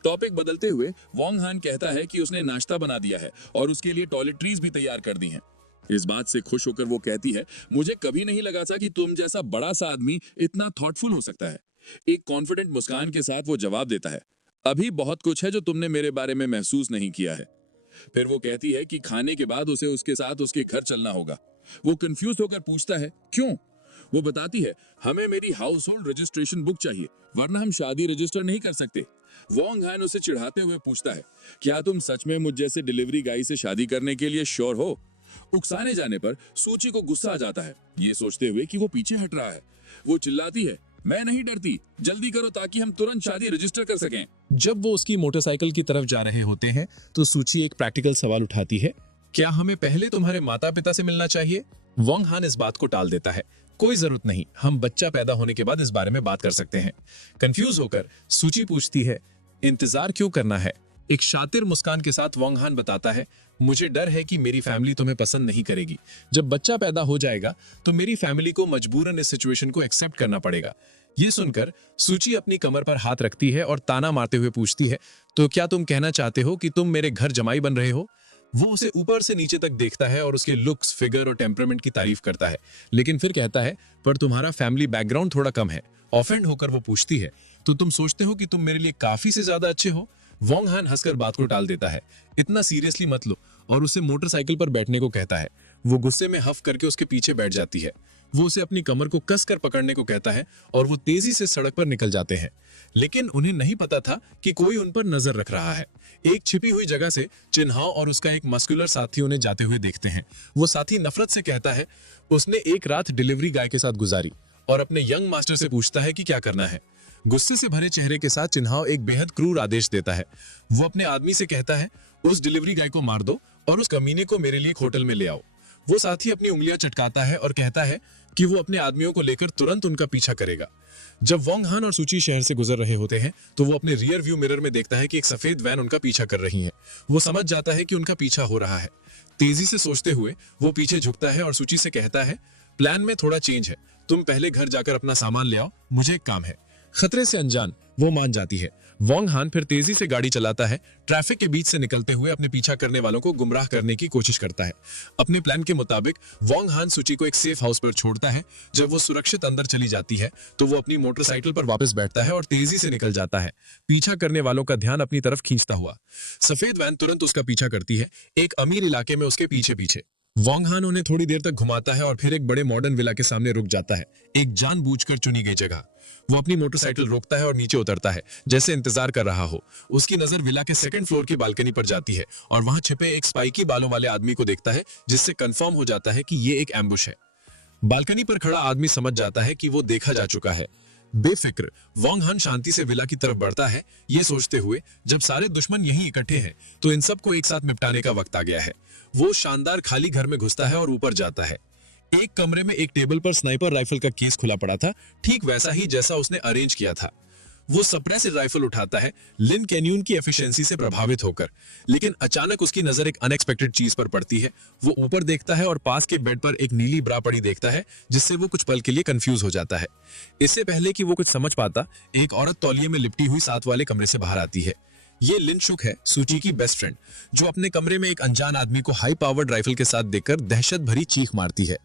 टॉपिक बदलते हुए वोंग हान कहता है कि उसने नाश्ता बना दिया है और उसके लिए टॉयलेटरीज भी तैयार कर दी हैं। इस बात से खुश होकर वो कहती है, मुझे कभी नहीं लगा था कि तुम जैसा बड़ा सा आदमी इतना थॉटफुल हो सकता है। एक कॉन्फिडेंट मुस्कान के साथ वो जवाब देता है, अभी बहुत कुछ है जो तुमने मेरे बारे में महसूस नहीं किया है। फिर वो कहती है कि खाने के बाद उसे उसके साथ उसके घर चलना होगा। वो कंफ्यूज होकर पूछता है, क्यों? वो बताती है, हमें मेरी हाउस होल्ड रजिस्ट्रेशन बुक चाहिए, वरना हम शादी रजिस्टर नहीं कर सकते। वोंग हान उसे चिढ़ाते हुए पूछता है, क्या तुम सच में मुझ जैसे डिलीवरी गाय से शादी करने के लिए श्योर हो? उकसाने जाने पर सूची को गुस्सा आ जाता है, ये सोचते हुए कि वो पीछे हट रहा है। वो चिल्लाती है, मैं नहीं डरती, जल्दी करो ताकि हम तुरंत शादी रजिस्टर कर सकें। जब वो उसकी मोटरसाइकिल की तरफ जा रहे होते हैं तो सूची एक प्रैक्टिकल सवाल उठाती है, क्या हमें पहले तुम्हारे माता पिता से मिलना चाहिए? वोंग हान इस बात को टाल देता है, कोई जरूरत नहीं, हम बच्चा पैदा होने के बाद इस बारे में बात कर सकते हैं। कंफ्यूज होकर सूची पूछती है, इंतजार क्यों करना है? एक शातिर मुस्कान के साथ वोंग हान बताता है, मुझे डर है कि मेरी फैमिली तुम्हें पसंद नहीं करेगी। जब बच्चा पैदा हो जाएगा तो मेरी फैमिली को मजबूरन इस सिचुएशन को एक्सेप्ट करना पड़ेगा। ये सुनकर सूची अपनी कमर पर हाथ रखती है और ताना मारते हुए पूछती है, तो क्या तुम कहना चाहते हो कि तुम मेरे घर जमाई बन रहे हो? वो उसे ऊपर से नीचे तक देखता है और उसके लुक्स, फिगर और टेम्परामेंट की तारीफ करता है, लेकिन फिर कहता है, पर तुम्हारा फैमिली बैकग्राउंड थोड़ा कम है। ऑफेंड होकर वो पूछती है, तो तुम सोचते हो कि तुम मेरे लिए काफी से ज्यादा अच्छे हो? वोंग हान हंसकर बात को टाल देता है, इतना सीरियसली मत लो, और उसे मोटरसाइकिल पर बैठने को कहता है। वो गुस्से में हफ करके उसके पीछे बैठ जाती है। वो उसे अपनी कमर को कसकर पकड़ने को कहता है और वो तेजी से सड़क पर निकल जाते हैं, लेकिन उन्हें नहीं पता था कि कोई उन पर नजर रख रहा है। एक छिपी हुई जगह से चिन्हाओ और उसका एक मस्कुलर साथी उन्हें जाते हुए देखते हैं। वो साथी नफरत से कहता है, उसने एक रात डिलीवरी गाय के साथ गुजारी, और अपने यंग मास्टर से पूछता है कि क्या करना है। गुस्से से भरे चेहरे के साथ चिन्हाओ एक बेहद क्रूर आदेश देता है। वो अपने आदमी से कहता है, उस डिलीवरी गाय को मार दो और उस कमीने को मेरे लिए एक होटल में ले आओ। वो साथी अपनी उंगलियां चटकाता है और कहता है कि वो अपने आदमियों को लेकर तुरंत उनका पीछा करेगा। जब वोंग हान और सूची शहर से गुजर रहे होते हैं तो वो अपने रियर व्यू मिरर में देखता है कि एक सफेद वैन उनका पीछा कर रही है। वो समझ जाता है कि उनका पीछा हो रहा है। तेजी से सोचते हुए वो पीछे झुकता है और सूची से कहता है, प्लान में थोड़ा चेंज है, तुम पहले घर जाकर अपना सामान ले आओ, मुझे एक काम है। खतरे से अनजान वो मान जाती है। वोंग हान फिर तेजी से गाड़ी चलाता है, ट्रैफिक के बीच से निकलते हुए अपने पीछा करने वालों को गुमराह करने की कोशिश करता है। अपने प्लान के मुताबिक वोंग हान सूची को एक सेफ हाउस पर छोड़ता है। जब वो सुरक्षित अंदर चली जाती है तो वो अपनी मोटरसाइकिल पर वापस बैठता है और तेजी से निकल जाता है, पीछा करने वालों का ध्यान अपनी तरफ खींचता हुआ। सफेद वैन तुरंत उसका पीछा करती है, एक अमीर इलाके में उसके पीछे पीछे। वोंग हान उन्हें थोड़ी देर तक घुमाता है और फिर एक बड़े मॉडर्न विला के सामने रुक जाता है, एक जानबूझकर चुनी गई जगह। वो अपनी मोटरसाइकिल रोकता है और नीचे उतरता है, जैसे इंतजार कर रहा हो। उसकी नजर विला के सेकंड फ्लोर की बालकनी पर जाती है और वहां छिपे एक स्पाइकी बालों वाले आदमी को देखता है, जिससे कंफर्म हो जाता है कि ये एक एम्बुश है। बालकनी पर खड़ा आदमी समझ जाता है कि वो देखा जा चुका है। बेफिक्र वोंग हान शांति से विला की तरफ बढ़ता है, ये सोचते हुए जब सारे दुश्मन यहीं इकट्ठे हैं तो इन सबको एक साथ निपटाने का वक्त आ गया है। वो शानदार खाली घर में घुसता है और ऊपर जाता है। एक कमरे में एक टेबल पर स्नाइपर राइफल का केस खुला पड़ा था, ठीक वैसा ही जैसा उसने अरेंज किया था। वो सप्रेस्ड राइफल उठाता है, लिन कैन्यून की एफिशिएंसी से प्रभावित होकर। लेकिन अचानक उसकी नजर एक अनएक्सपेक्टेड चीज पर पड़ती है। वो ऊपर देखता है और पास के बेड पर एक नीली ब्रा पड़ी देखता है, जिससे वो कुछ पल के लिए कंफ्यूज हो जाता है। इससे पहले कि वो कुछ समझ पाता, एक औरत तौलिए में लिपटी हुई साथ वाले कमरे से बाहर आती है। ये लिन शुक है, सूची की बेस्ट फ्रेंड, जो अपने कमरे में एक अनजान आदमी को हाई पावर्ड राइफल के साथ देखकर दहशत भरी चीख मारती है।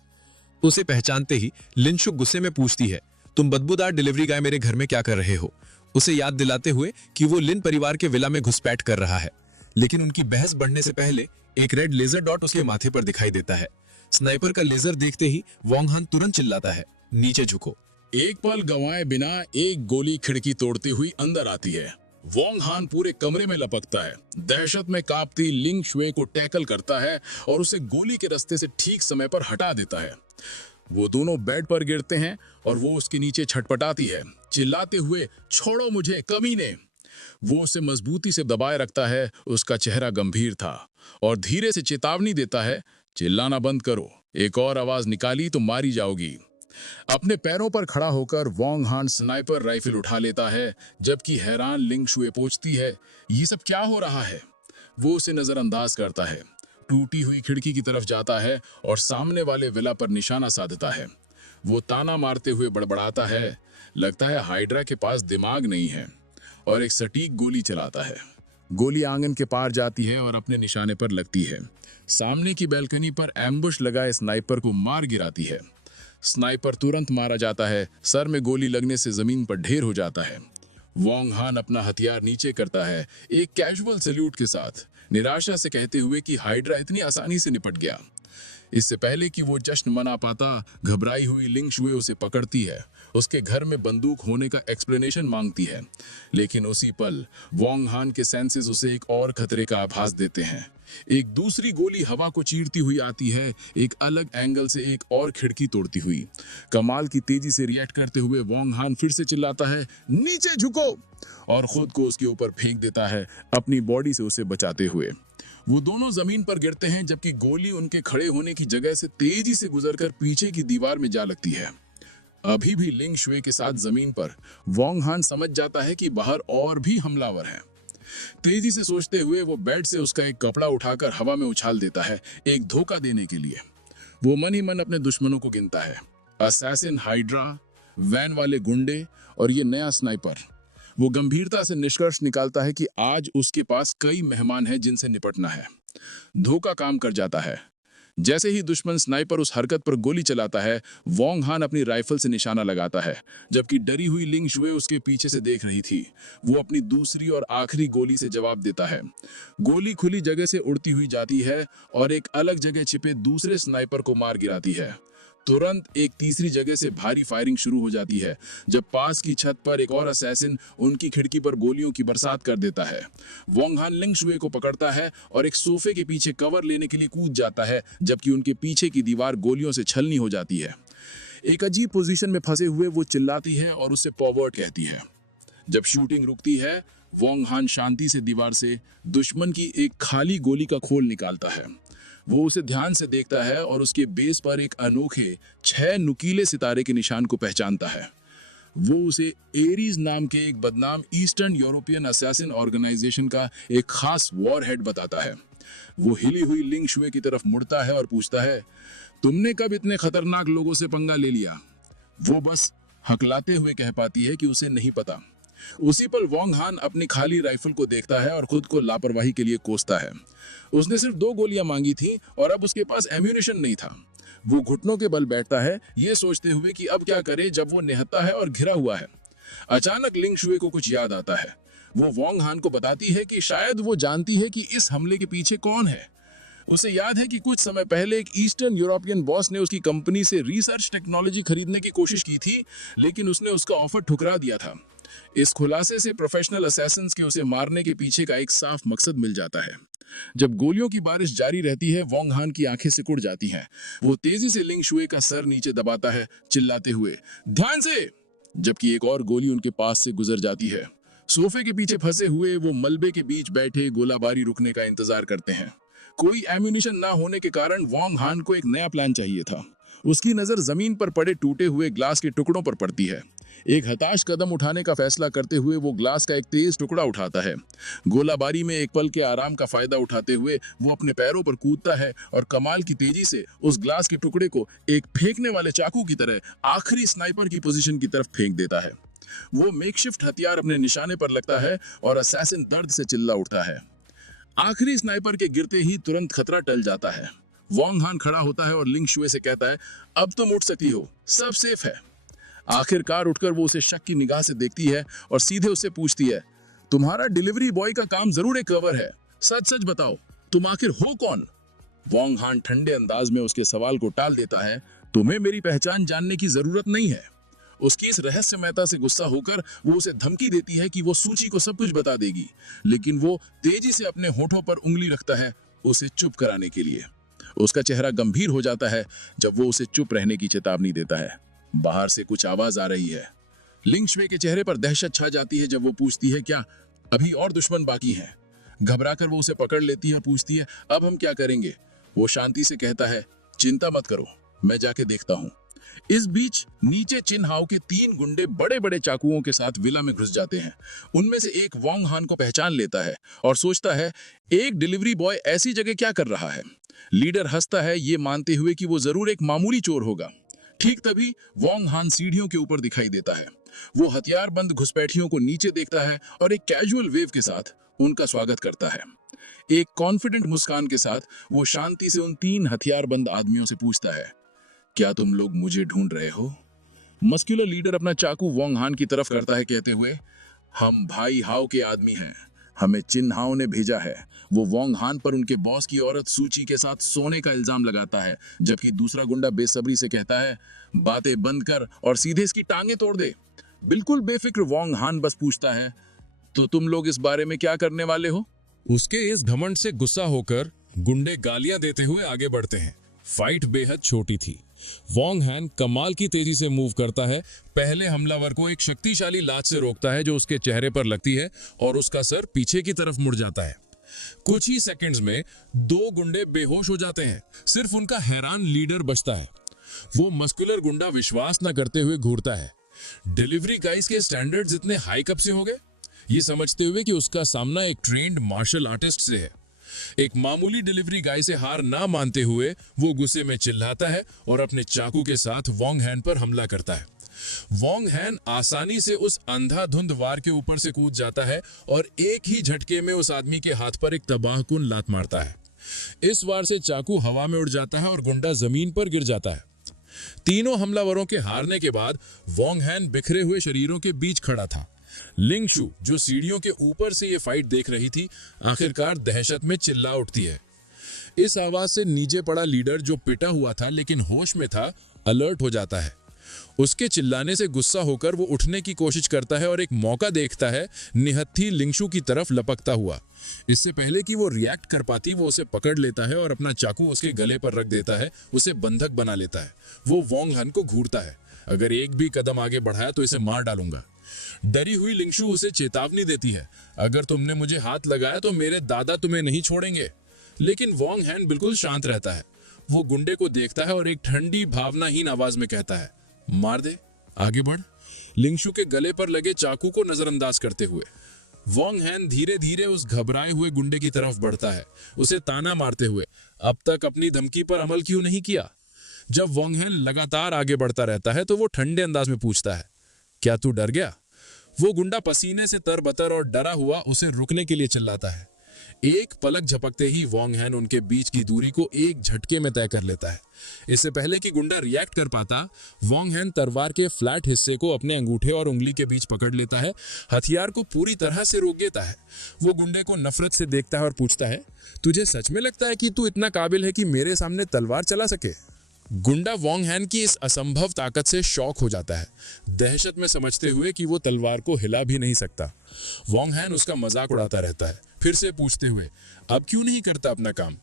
उसे पहचानते ही लिन शुक गुस्से में पूछती है, तुम बदबूदार डिलीवरी गाय मेरे घर में क्या कर रहे हो? उसे याद दिलाते हुए कि वो लिन परिवार के विला में घुसपैठ कर रहा है। लेकिन उनकी बहस बढ़ने से पहले एक रेड लेजर डॉट उसके माथे पर दिखाई देता है। स्नाइपर का लेजर देखते ही वोंग हान तुरंत चिल्लाता है, नीचे झुको। एक पल गंवाए बिना एक गोली खिड़की तोड़ती हुई अंदर आती है। वोंग हान पूरे कमरे में लपकता है, दहशत में कांपती लिंग शुए को टैकल करता है और उसे गोली के रास्ते से ठीक समय पर हटा देता है। वो दोनों बेड पर गिरते हैं और वो उसके नीचे छटपटाती है, चिल्लाते हुए, छोड़ो मुझे कमीने। वो उसे मजबूती से दबाए रखता है। उसका चेहरा गंभीर था और धीरे से चेतावनी देता है, चिल्लाना बंद करो, एक और आवाज निकाली तो मारी जाओगी। अपने पैरों पर खड़ा होकर वोंग हान स्नाइपर राइफल उठा लेता है, जबकि हैरान लिंग शुए पूछती है, ये सब क्या हो रहा है? वो उसे नजरअंदाज करता है, टूटी हुई खिड़की की तरफ जाता है और सामने वाले विला पर निशाना साधता है। वो ताना मारते हुए बड़बड़ाता है, लगता है हाइड्रा के पास दिमाग नहीं है, और एक सटीक गोली चलाता है। गोली आंगन के पार जाती है और अपने निशाने पर लगती है। सामने की बैल्कनी पर एम्बुश लगाए स्नाइपर को मार गिराती है। स्नाइपर तुरंत मारा जाता है, सर में गोली लगने से जमीन पर ढेर हो जाता है। वोंग हान अपना हथियार नीचे करता है, एक कैजुअल सैल्यूट के साथ, निराशा से कहते हुए कि हाइड्रा इतनी आसानी से निपट गया। इससे पहले कि वो जश्न मना पाता, घबराई हुई लिंग शुए उसे पकड़ती है, उसके घर में बंदूक होने का एक्सप्लेनेशन मांगती है। लेकिन उसी पल वोंग हान के सेंसेस उसे एक और खतरे का आभास देते हैं। एक दूसरी गोली हवा को चीरती हुई आती है, एक अलग एंगल से एक और खिड़की तोड़ती हुई। कमाल की तेजी से रिएक्ट करते हुए वोंग हान फिर से चिल्लाता है, नीचे झुको, और खुद को उसके ऊपर फेंक देता है, अपनी बॉडी से उसे बचाते हुए। वो दोनों जमीन पर गिरते हैं, जबकि गोली उनके खड़े होने की जगह से तेजी से गुजरकर पीछे की दीवार में जा लगती है। अभी भी लिंग शुए के साथ जमीन पर वोंग हान समझ जाता है कि बाहर और भी हमलावर हैं। तेजी से सोचते हुए वो बेड से उसका एक कपड़ा उठाकर हवा में उछाल देता है, एक धोखा देने के लिए। वो मन ही मन अपने दुश्मनों को गिनता है, असैसिन हाइड्रा, वैन वाले गुंडे और ये नया स्नाइपर। वो गंभीरता से निष्कर्ष निकालता है कि आज उसके पास कई मेहमान हैं जिनसे निपटना है। धोखा काम कर जाता है। जैसे ही दुश्मन स्नाइपर उस हरकत पर गोली चलाता है, वोंग हान अपनी राइफल से निशाना लगाता है, जबकि डरी हुई लिंग शुए उसके पीछे से देख रही थी। वो अपनी दूसरी और आखिरी गोली से जवाब देता है। गोली खुली जगह से उड़ती हुई जाती है और एक अलग जगह छिपे दूसरे स्नाइपर को मार गिराती है। तुरंत एक तीसरी जगह से भारी फायरिंग शुरू हो जाती है, जब पास की छत पर एक और असैसिन उनकी खिड़की पर गोलियों की बरसात कर देता है। वोंग हान लिंग शुए को पकड़ता है और एक सोफे के पीछे कवर लेने के लिए कूद जाता है, जबकि उनके पीछे की दीवार गोलियों से छलनी हो जाती है। एक अजीब पोजीशन में फंसे हुए वो चिल्लाती है और उससे फॉरवर्ड कहती है। जब शूटिंग रुकती है, वोंग हान शांति से दीवार से दुश्मन की एक खाली गोली का खोल निकालता है। वो उसे ध्यान से देखता है और उसके बेस पर एक अनोखे 6 नुकीले सितारे के निशान को पहचानता है। वो उसे एरीज नाम के एक बदनाम ईस्टर्न यूरोपियन असैसिन ऑर्गेनाइजेशन का एक खास वॉर हेड बताता है। वो हिली हुई लिंग शुए की तरफ मुड़ता है और पूछता है, तुमने कब इतने खतरनाक लोगों से पंगा ले लिया? वो बस हकलाते हुए कह पाती है कि उसे नहीं पता। उसी पल वोंग हान अपनी खाली राइफल को देखता है और खुद को लापरवाही के लिए कोसता है। उसने सिर्फ 2 गोलियां मांगी थी और अब उसके पास एम्यूनिशन नहीं था। वो घुटनों के बल बैठता है, ये सोचते हुए कि अब क्या करे जब वो निहत्था है और घिरा हुआ है। अचानक लिंग शुए को कुछ याद आता है। वो वोंग हान को बताती है कि शायद वो जानती है कि इस हमले के पीछे कौन है। उसे याद है कि कुछ समय पहले एक ईस्टर्न यूरोपियन बॉस ने उसकी कंपनी से रिसर्च टेक्नोलॉजी खरीदने की कोशिश की थी, लेकिन उसने उसका ऑफर ठुकरा दिया था। इस खुलासे से प्रोफेशनल असैसिन्स के उसे मारने के पीछे का एक साफ मकसद मिल जाता है। जब गोलियों की बारिश जारी रहती है, वोंग हान की आंखें सिकुड़ जाती हैं। वो तेजी से लिंग शुए का सर नीचे दबाता है, चिल्लाते हुए, ध्यान से। जबकि एक और गोली उनके पास से गुजर जाती है। सोफे के पीछे फंसे हुए वो मलबे के बीच बैठे गोलाबारी रुकने का इंतजार करते हैं। कोई एम्यूनिशन ना होने के कारण वोंग हान को एक नया प्लान चाहिए था। उसकी नजर जमीन पर पड़े टूटे हुए ग्लास के टुकड़ों पर पड़ती है। एक हताश कदम उठाने का फैसला करते हुए वो ग्लास का एक तेज टुकड़ा उठाता है। गोलाबारी में एक पल के आराम का फायदा उठाते हुए वो अपने पैरों पर कूदता है और कमाल की तेजी से उस ग्लास के टुकड़े को एक फेंकने वाले चाकू की तरह आखिरी स्नाइपर की पोजीशन की तरफ फेंक देता है। वो मेकशिफ्ट हथियार अपने निशाने पर लगता है और असैसिन दर्द से चिल्ला उठता है। आखिरी स्नाइपर के गिरते ही तुरंत खतरा टल जाता है। वोंग हान खड़ा होता है और लिंग शुए से कहता है, अब तुम उठ सकती हो, सब सेफ है। आखिरकार उठकर वो उसे शक की निगाह से देखती है और सीधे उससे पूछती है, तुम्हारा डिलीवरी बॉय का काम जरूर एक कवर है, सच सच बताओ, तुम आखिर हो कौन? वोंग हान ठंडे अंदाज में उसके सवाल को टाल देता है, तुम्हें मेरी पहचान जानने की जरूरत नहीं है। उसकी इस रहस्यमयता से गुस्सा होकर वो उसे धमकी देती है कि वो सूची को सब कुछ बता देगी, लेकिन वो तेजी से अपने होठों पर उंगली रखता है उसे चुप कराने के लिए। उसका चेहरा गंभीर हो जाता है जब वो उसे चुप रहने की चेतावनी देता है। बाहर से कुछ आवाज आ रही है। लिंग शुए के चेहरे पर दहशत छा जाती है जब वो पूछती है, क्या अभी और दुश्मन बाकी हैं? घबराकर वो उसे पकड़ लेती है और पूछती है, अब हम क्या करेंगे? वो शांति से कहता है, चिंता मत करो, मैं जाके देखता हूं। इस बीच नीचे चिन हाओ के 3 गुंडे बड़े बड़े चाकुओं के साथ विला में घुस जाते हैं। उनमें से एक वोंग हान को पहचान लेता है और सोचता है, एक डिलीवरी बॉय ऐसी जगह क्या कर रहा है? लीडर हंसता है, ये मानते हुए कि वो जरूर एक मामूली चोर होगा। ठीक तभी वोंग हान सीढ़ियों के ऊपर दिखाई देता है। वो हथियारबंद घुसपैठियों को नीचे देखता है और एक कैजुअल वेव के साथ उनका स्वागत करता है। एक कॉन्फिडेंट मुस्कान के साथ वो शांति से उन 3 हथियारबंद आदमियों से पूछता है, क्या तुम लोग मुझे ढूंढ रहे हो? मस्कुलर लीडर अपना चाकू वोंग हान की तरफ करता है, कहते हुए, हम भाई हाओ के आदमी हैं, हमें चिन हाओ ने भेजा है। वो वोंग हान पर उनके बॉस की औरत सूची के साथ सोने का इल्जाम लगाता है, जबकि दूसरा गुंडा बेसब्री से कहता है, बातें बंद कर और सीधे इसकी टांगे तोड़ दे। बिल्कुल बेफिक्र वोंग हान बस पूछता है, तो तुम लोग इस बारे में क्या करने वाले हो? उसके इस घमंड से गुस्सा होकर गुंडे गालियां देते हुए आगे बढ़ते हैं। फाइट बेहद छोटी थी। वोंग हान कमाल की तेजी से मूव करता है। पहले हमलावर को एक शक्तिशाली लात से रोकता है जो उसके चेहरे पर लगती है और उसका सर पीछे की तरफ मुड़ जाता है। कुछ ही सेकंड्स में 2 गुंडे बेहोश हो जाते हैं। सिर्फ उनका हैरान लीडर बचता है। वो मस्कुलर गुंडा विश्वास न करते हुए घूरता है, डिलीवरी गाइस के स्टैंडर्ड्स इतने हाई कब से हो गए? ये समझते हुए कि उसका सामना एक ट्रेंड मार्शल आर्टिस्ट से है। एक मामूली डिलीवरी गाय से हार ना मानते हुए वो गुस्से में चिल्लाता है और अपने चाकू के साथ वोंग हान पर हमला करता है। वोंग हान आसानी से उस अंधाधुंध वार के ऊपर से कूद जाता है और एक ही झटके में उस आदमी के हाथ पर एक तबाहकुन लात मारता है। इस वार से चाकू हवा में उड़ जाता है और गुंडा जमीन पर गिर जाता है। तीनों हमलावरों के हारने के बाद वोंग हान बिखरे हुए शरीरों के बीच खड़ा था। लिंग शू, जो सीढ़ियों के ऊपर से ये फाइट देख रही थी, आखिरकार दहशत में चिल्ला उठती है। इस आवाज से नीचे पड़ा लीडर, जो पिटा हुआ था लेकिन होश में था, अलर्ट हो जाता है। उसके चिल्लाने से गुस्सा होकर वो उठने की कोशिश करता है और एक मौका देखता है निहत्थी लिंगशू की तरफ लपकता हुआ। इससे पहले कि वो रिएक्ट कर पाती, वो उसे पकड़ लेता है और अपना चाकू उसके गले पर रख देता है, उसे बंधक बना लेता है। वो वोंग हान को घूरता है, अगर एक भी कदम आगे बढ़ाया तो इसे मार डालूंगा। डरी हुई लिंगशू उसे चेतावनी देती है, अगर तुमने मुझे हाथ लगाया तो मेरे दादा तुम्हें नहीं छोड़ेंगे। लेकिन वोंग हान बिल्कुल शांत रहता है। वो गुंडे को देखता है और एक ठंडी भावनाहीन आवाज में कहता है, मार दे, आगे बढ़। लिंगशू के गले पर लगे चाकू को नजरअंदाज करते हुए वोंग हान धीरे धीरे उस घबराए हुए गुंडे की तरफ बढ़ता है, उसे ताना मारते हुए, अब तक अपनी धमकी पर अमल क्यों नहीं किया? जब वोंग हान लगातार आगे बढ़ता रहता है तो वो ठंडे अंदाज में पूछता है, क्या तू डर गया? वो गुंडा पसीने से तरबतर और डरा हुआ उसे रुकने के लिए चिल्लाता है। एक पलक झपकते ही वोंग हैन उनके बीच की दूरी को एक झटके में तय कर लेता है। इससे पहले कि गुंडा रिएक्ट कर पाता, वोंग हैन तलवार के फ्लैट हिस्से को अपने अंगूठे और उंगली के बीच पकड़ लेता है, हथियार को पूरी तरह से रोक देता है। वो गुंडे को नफरत से देखता है और पूछता है, तुझे सच में लगता है कि तू इतना काबिल है कि मेरे सामने तलवार चला सके? गुंडा वोंग हैन की इस असंभव ताकत से शॉक हो जाता है, दहशत में समझते हुए कि वो तलवार को हिला भी नहीं सकता। वोंग हैन उसका मजाक उड़ाता रहता है, फिर से पूछते हुए, अब क्यों नहीं करता अपना काम?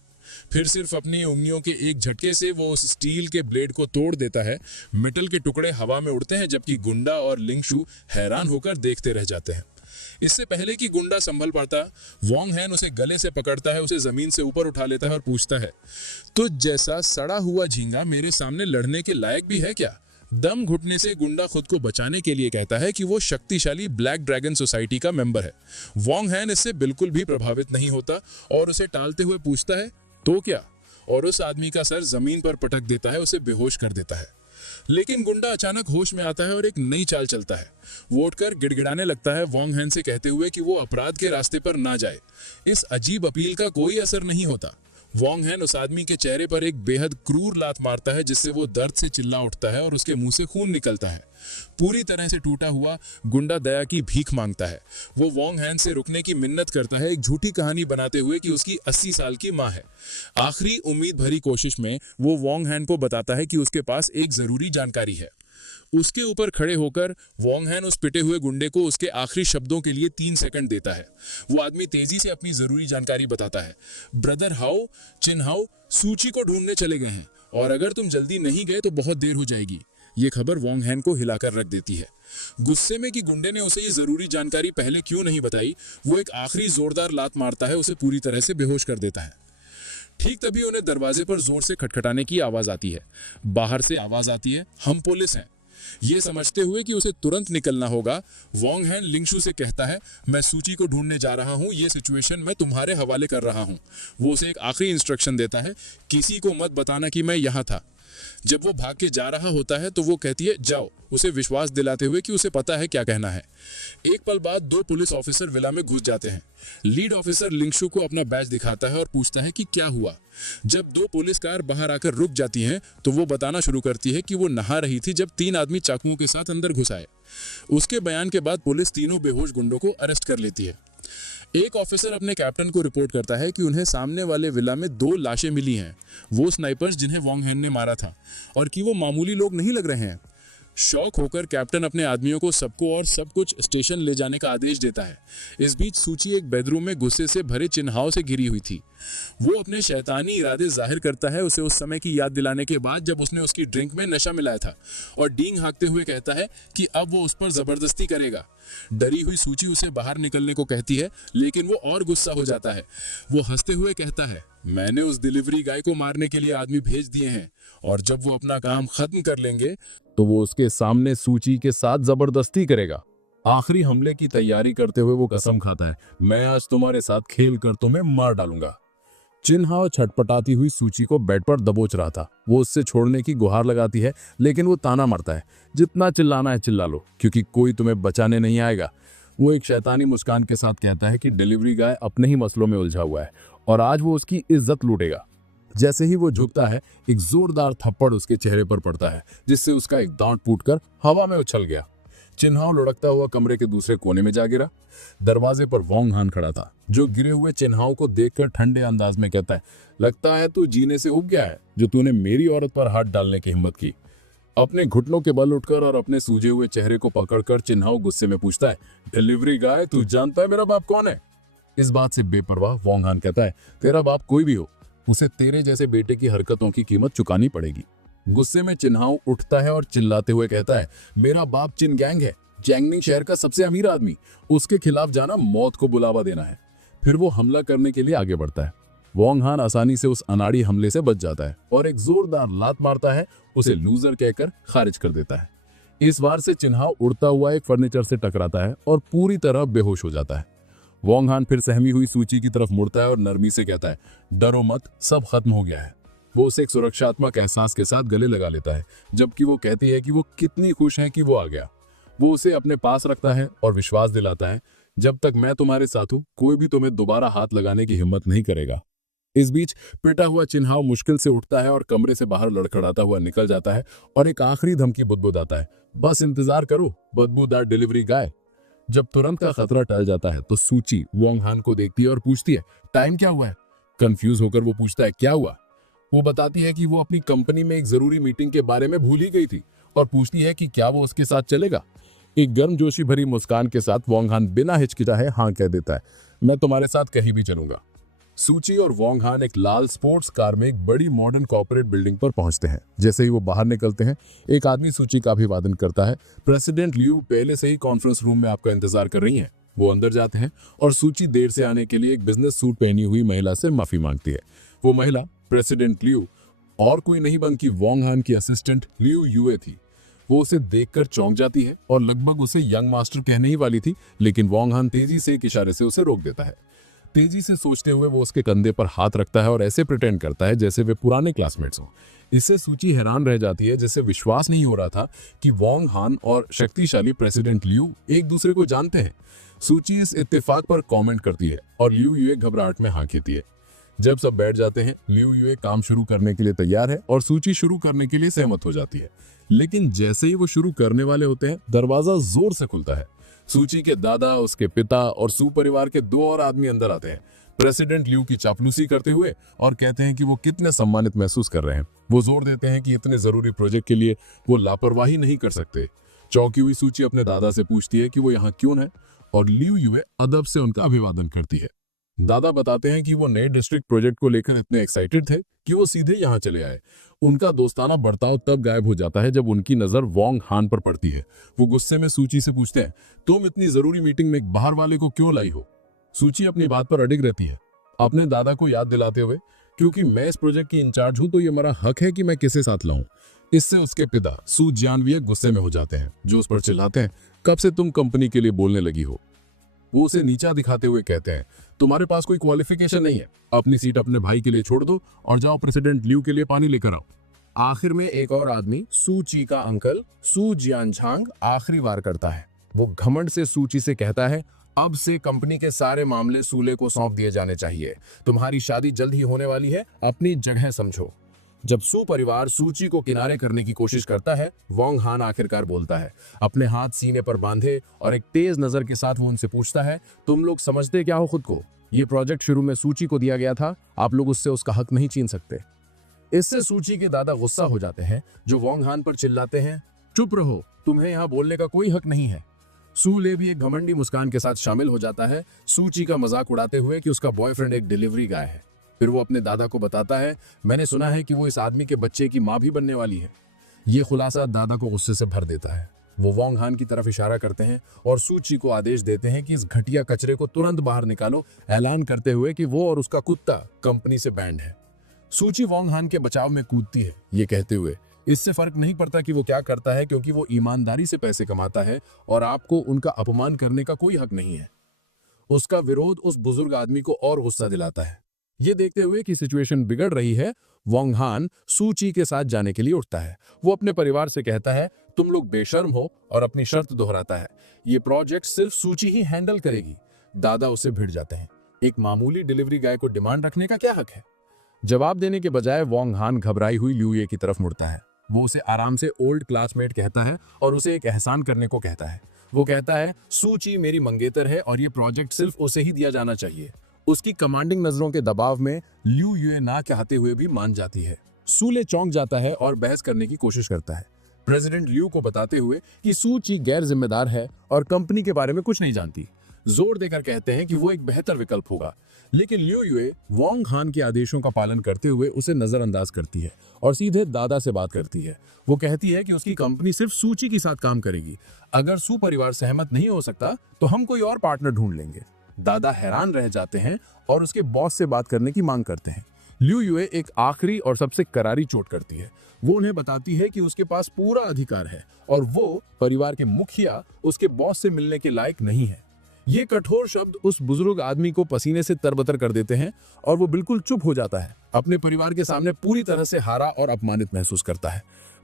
फिर सिर्फ अपनी उंगलियों के एक झटके से वो उस स्टील के ब्लेड को तोड़ देता है। मेटल के टुकड़े हवा में उड़ते हैं, जबकि गुंडा और लिंगशु हैरान होकर देखते रह जाते हैं। इससे पहले कि गुंडा संभल पाता, वोंग हैन उसे गले से पकड़ता है, उसे जमीन से ऊपर उठा लेता है और पूछता है, तो जैसा सड़ा हुआ झींगा मेरे सामने लड़ने के लायक भी है क्या? दम घुटने से गुंडा खुद को बचाने के लिए कहता है कि वो शक्तिशाली ब्लैक ड्रैगन सोसाइटी का मेंबर है। वोंग हैन इससे बिल्कुल भी प्रभावित नहीं होता और उसे टालते हुए पूछता है, तो क्या? और उस आदमी का सर जमीन पर पटक देता है, उसे बेहोश कर देता है। लेकिन गुंडा अचानक होश में आता है और एक नई चाल चलता है। वो उठकर गिड़गिड़ाने लगता है, वोंग हैन से कहते हुए कि वो अपराध के रास्ते पर ना जाए। इस अजीब अपील का कोई असर नहीं होता। वोंग हैन उस आदमी के चेहरे पर एक बेहद क्रूर लात मारता है, जिससे वो दर्द से चिल्ला उठता है और उसके मुंह से खून निकलता है। पूरी तरह से टूटा हुआ गुंडा दया की भीख मांगता है। वो वोंग हैन से रुकने की मिन्नत करता है, एक झूठी कहानी बनाते हुए कि उसकी 80 साल की मां है। आखिरी उम्मीद भरी कोशिश में वो वोंग हैन को बताता है कि उसके पास एक जरूरी जानकारी है। उसके ऊपर खड़े होकर वोंग हैन उस पिटे हुए गुंडे को उसके आखिरी शब्दों के लिए 3 सेकंड देता है। वो आदमी तेजी से अपनी जरूरी जानकारी बताता है। ब्रदर हाओ, चिन हाओ सूची को ढूंढने चले गए हैं और अगर तुम जल्दी नहीं गए तो बहुत देर हो जाएगी। ये खबर वोंग हैन को हिलाकर रख देती है। गुस्से में कि गुंडे ने उसे ये जरूरी जानकारी पहले क्यों नहीं बताई, वो एक आखिरी जोरदार लात मारता है, उसे पूरी तरह से बेहोश कर देता है। ठीक तभी उन्हें दरवाजे पर जोर से खटखटाने की आवाज आती है। बाहर से आवाज आती है, हम पुलिस हैं। ये समझते हुए कि उसे तुरंत निकलना होगा, वोंग हैन लिंगशु से कहता है, मैं सूची को ढूंढने जा रहा हूं, ये सिचुएशन मैं तुम्हारे हवाले कर रहा हूं। वो उसे एक आखिरी इंस्ट्रक्शन देता है, किसी को मत बताना कि मैं यहां था। जब वो भाग के जा रहा होता है तो वो कहती है, जाओ, उसे विश्वास दिलाते हुए कि उसे पता है क्या कहना है। एक पल बाद 2 पुलिस ऑफिसर विला में घुस जाते हैं। लीड ऑफिसर लिंगशु को अपना बैज दिखाता है और पूछता है कि क्या हुआ। जब 2 पुलिस कार बाहर आकर रुक जाती हैं तो वो बताना शुरू करती है कि वो नहा रही थी जब 3 आदमी चाकुओं के साथ अंदर घुस आए। उसके बयान के बाद पुलिस तीनों बेहोश गुंडों को अरेस्ट कर लेती है। एक ऑफिसर अपने कैप्टन को रिपोर्ट करता है कि उन्हें सामने वाले विला में 2 लाशें मिली हैं, वो स्नाइपर्स जिन्हें वोंग हैन ने मारा था, और कि वो मामूली लोग नहीं लग रहे हैं। शॉक होकर कैप्टन अपने आदमियों को सबको और सब कुछ स्टेशन ले जाने का आदेश देता है। इस बीच सूची एक बेडरूम में गुस्से से भरे चिन्हाओं से घिरी हुई थी। वो अपने शैतानी इरादे जाहिर करता है, उसे उस समय की याद दिलाने के बाद जब उसने उसकी ड्रिंक में नशा मिलाया था, और डींग हाँकते हुए कहता है कि अब वो उस पर जबरदस्ती करेगा। डरी हुई सूची उसे बाहर निकलने को कहती है, लेकिन वो और गुस्सा हो जाता है। वो हंसते हुए कहता है, मैंने उस डिलीवरी गाय को मारने के लिए आदमी भेज दिए हैं, और जब वो अपना काम खत्म कर लेंगे तो वो उसके सामने सूची के साथ जबरदस्ती करेगा। आखिरी हमले की तैयारी करते हुए वो कसम खाता है, मैं आज तुम्हारे साथ खेल कर तुम्हें मार डालूंगा। चिन्हाओ छटपटाती हुई सूची को बेड पर दबोच रहा था। वो उससे छोड़ने की गुहार लगाती है, लेकिन वो ताना मारता है, जितना चिल्लाना है चिल्ला लो, क्योंकि कोई तुम्हें बचाने नहीं आएगा। वो एक शैतानी मुस्कान के साथ कहता है कि डिलीवरी गाय अपने ही मसलों में उलझा हुआ है और आज वो उसकी इज्जत लूटेगा। जैसे ही वो झुकता है, एक जोरदार थप्पड़ उसके चेहरे पर पड़ता है, जिससे उसका एक दांत टूटकर हवा में उछल गया। चिन्हाओ लुढ़कता हुआ कमरे के दूसरे कोने में जा गिरा। दरवाजे पर वोंग हान खड़ा था, जो गिरे हुए चिन्हाओ को देखकर ठंडे अंदाज में कहता है, लगता है तू जीने से उब गया है, जो तूने मेरी औरत पर हाथ डालने की हिम्मत की। अपने घुटनों के बल उठकर और अपने सूजे हुए चेहरे को पकड़कर चिन्हाओ गुस्से में पूछता है, डिलीवरी गाय, तू जानता है मेरा बाप कौन है? इस बात से बेपरवाह वोंग हान कहता है, तेरा बाप कोई भी हो, उसे तेरे जैसे बेटे की हरकतों की कीमत चुकानी पड़ेगी। गुस्से में चिन्हाओ उठता है और चिल्लाते हुए कहता है, मेरा बाप चिन गैंग है, जैंगनिंग शहर का सबसे अमीर आदमी, उसके खिलाफ जाना मौत को बुलावा देना है। फिर वो हमला करने के लिए आगे बढ़ता है। वोंग हान आसानी से उस अनाड़ी हमले से बच जाता है और एक जोरदार लात मारता है, उसे लूजर कहकर खारिज कर देता है। इस बार से चिन्हाओ उड़ता हुआ एक फर्नीचर से टकराता है और पूरी तरह बेहोश हो जाता है। वोंग हान फिर सहमी हुई सूची की तरफ मुड़ता है और नरमी से कहता है, डरो मत, सब खत्म हो गया है। वो उसे एक सुरक्षात्मक एहसास के साथ गले लगा लेता है, जबकि वो कहती है कि वो कितनी खुश है कि वो आ गया। वो उसे अपने पास रखता है और विश्वास दिलाता है, जब तक मैं तुम्हारे साथ हूं कोई भी तुम्हें दोबारा हाथ लगाने की हिम्मत नहीं करेगा। इस बीच पिटा हुआ चिन्हाव मुश्किल से उठता है और कमरे से बाहर लड़खड़ाता हुआ निकल जाता है और एक आखिरी धमकी बुदबुदाता है, बस इंतजार करो बदबूदार डिलीवरी गाय। जब तुरंत का खतरा टल जाता है तो सूची वोंग हान को देखती है और पूछती है, टाइम क्या हुआ है? कंफ्यूज होकर वो पूछता है, क्या हुआ? वो बताती है कि वो अपनी कंपनी में एक जरूरी मीटिंग के बारे में भूल ही गई थी और पूछती है कि क्या वो उसके साथ चलेगा। एक गर्मजोशी भरी मुस्कान के साथ वोंग हान बिना हिचकिचाए हाँ कह देता है, मैं तुम्हारे साथ कहीं भी चलूंगा। सूची और वोंग हान एक लाल स्पोर्ट्स कार में एक बड़ी मॉडर्न कॉर्पोरेट बिल्डिंग पर पहुंचते हैं। जैसे ही वो बाहर निकलते हैं एक आदमी सूची का अभिवादन करता है, प्रेसिडेंट लियू पहले से ही कॉन्फ्रेंस रूम में आपका इंतजार कर रही हैं। वो अंदर जाते हैं और सूची देर से आने के लिए एक बिजनेस सूट पहनी हुई महिला से माफी मांगती है। वो महिला प्रेसिडेंट लियू और कोई नहीं बल्कि वोंग हान की असिस्टेंट लियू यूए थी। वो उसे देखकर चौंक जाती है और लगभग उसे यंग मास्टर कहने ही वाली थी, लेकिन वोंग हान तेजी से एक इशारे से उसे रोक देता है। तेजी से सोचते हुए वो उसके कंधे पर हाथ रखता है और ऐसे प्रिटेंड करता है जैसे वे पुराने क्लासमेट्स हों। इससे सूची हैरान रह जाती है, जैसे विश्वास नहीं हो रहा था कि वोंग हान और शक्तिशाली प्रेसिडेंट लियू एक दूसरे को जानते हैं। सूची इस इत्तेफाक पर कमेंट करती है और लियू यूए घबराहट में हाँ कहती है। जब सब बैठ जाते हैं लियू यूए काम शुरू करने के लिए तैयार है और सूची शुरू करने के लिए सहमत हो जाती है, लेकिन जैसे ही वो शुरू करने वाले होते हैं दरवाजा जोर से खुलता है। सूची के दादा, उसके पिता और सू परिवार के 2 और आदमी अंदर आते हैं, प्रेसिडेंट लियू की चापलूसी करते हुए, और कहते हैं कि वो कितने सम्मानित महसूस कर रहे हैं। वो जोर देते हैं कि इतने जरूरी प्रोजेक्ट के लिए वो लापरवाही नहीं कर सकते। चौंकी हुई सूची अपने दादा से पूछती है कि वो यहाँ क्यों है और लियू यूए अदब से उनका अभिवादन करती है। दादा बताते हैं कि वो नए डिस्ट्रिक्ट प्रोजेक्ट को लेकर इतने एक्साइटेड थे कि वो सीधे यहाँ चले आए। उनका दोस्ताना बर्ताव तब गायब हो जाता है जब उनकी नजर वोंग हान पर पड़ती है। वो गुस्से में सूची से पूछते हैं, तुम इतनी जरूरी मीटिंग में एक बाहर वाले को क्यों लाई हो? सूची अपनी बात पर अडिग रहती है, अपने दादा को याद दिलाते हुए, क्योंकि मैं इस प्रोजेक्ट की इंचार्ज हूं तो ये मेरा हक है कि मैं किसे साथ लाऊं। इससे उसके पिता सू जियानविए गुस्से में हो जाते हैं, जो उस पर चिल्लाते हैं, कब से तुम कंपनी के लिए बोलने लगी हो? वो उसे नीचा दिखाते हुए कहते हैं, तुम्हारे पास कोई क्वालिफिकेशन नहीं है, अपनी सीट अपने भाई के लिए छोड़ दो और जाओ प्रेसिडेंट लियू के लिए पानी लेकर आओ। आखिर में एक और आदमी सूची का अंकल सू जियानझांग आखिरी वार करता है। वो घमंड से सूची से कहता है, अब से कंपनी के सारे मामले सूले को सौंप दिए जाने चाहिए। तुम्हारी शादी जल्द ही होने वाली है, अपनी जगह समझो। जब सू परिवार सूची को किनारे करने की कोशिश करता है, वोंग हान आखिरकार बोलता है। अपने हाथ सीने पर बांधे और एक तेज नजर के साथ वो उनसे पूछता है, तुम लोग समझते क्या हो खुद को? ये प्रोजेक्ट शुरू में सूची को दिया गया था, आप लोग उससे उसका हक नहीं छीन सकते। इससे सूची के दादा गुस्सा हो जाते हैं, जो वोंग हान पर चिल्लाते हैं, चुप रहो, तुम्हें यहाँ बोलने का कोई हक नहीं है। सू ले भी एक घमंडी मुस्कान के साथ शामिल हो जाता है, सूची का मजाक उड़ाते हुए कि उसका बॉयफ्रेंड एक डिलीवरी गाय है। फिर वो अपने दादा को बताता है, मैंने सुना है कि वो इस आदमी के बच्चे की माँ भी बनने वाली है। ये खुलासा दादा को गुस्से से भर देता है। वो वोंग हान की तरफ इशारा करते हैं और सूची को आदेश देते हैं कि इस घटिया कचरे को तुरंत बाहर निकालो, ऐलान करते हुए कि वो और उसका कुत्ता कंपनी से बैंड है। सूची वोंग हान के बचाव में कूदती है, ये कहते हुए, इससे फर्क नहीं पड़ता कि वो क्या करता है, क्योंकि वो ईमानदारी से पैसे कमाता है और आपको उनका अपमान करने का कोई हक नहीं है। उसका विरोध उस बुजुर्ग आदमी को और गुस्सा दिलाता है। ये देखते हुए कि सिचुएशन बिगड़ रही है, वोंग हान सूची के साथ जाने के लिए उठता है। वो अपने परिवार से कहता है, तुम लोग बेशर्म हो, और अपनी शर्त दोहराता है, ये प्रोजेक्ट सिर्फ सूची ही हैंडल करेगी। दादा उससे भिड़ जाते हैं, एक मामूली डिलीवरी गाय को डिमांड रखने का क्या हक है? जवाब देने के बजाय वोंग हान घबराई हुई लियू ये की तरफ मुड़ता है। वो उसे आराम से ओल्ड क्लासमेट कहता है और उसे एक एहसान करने को कहता है। वो कहता है, सूची मेरी मंगेतर है और ये प्रोजेक्ट सिर्फ उसे ही दिया जाना चाहिए। उसकी कमांडिंग नजरों के दबाव में लियू यूए ना चाहते हुए भी मान जाती है। सूले चौंक जाता है और बहस करने की कोशिश करता है, प्रेसिडेंट लियू को बताते हुए कि सूची गैर जिम्मेदार है और कंपनी के बारे में कुछ नहीं जानती। जोर देकर कहते हैं कि वो एक बेहतर विकल्प होगा, लेकिन लियू यूए वोंग हान के आदेशों का पालन करते हुए उसे नजरअंदाज करती है और सीधे दादा से बात करती है। वो कहती है कि उसकी कंपनी सिर्फ सूची के साथ काम करेगी। अगर सू परिवार सहमत नहीं हो सकता तो हम कोई और पार्टनर ढूंढ लेंगे। दादा हैरान रह जाते हैं और उसके बॉस से बात करने की मांग करते हैं। लियू यूए एक आखिरी और सबसे करारी चोट करती है। वो उन्हें बताती है कि उसके पास पूरा अधिकार है और वो परिवार के मुखिया उसके बॉस से मिलने के लायक नहीं है। ये कठोर शब्द उस बुजुर्ग आदमी को पसीने से तरबतर कर देते हैं और वो बिल्कुल चुप हो जाता है। अपने परिवार के सामने पूरी तरह से हारा और अपमानित महसूस करता है।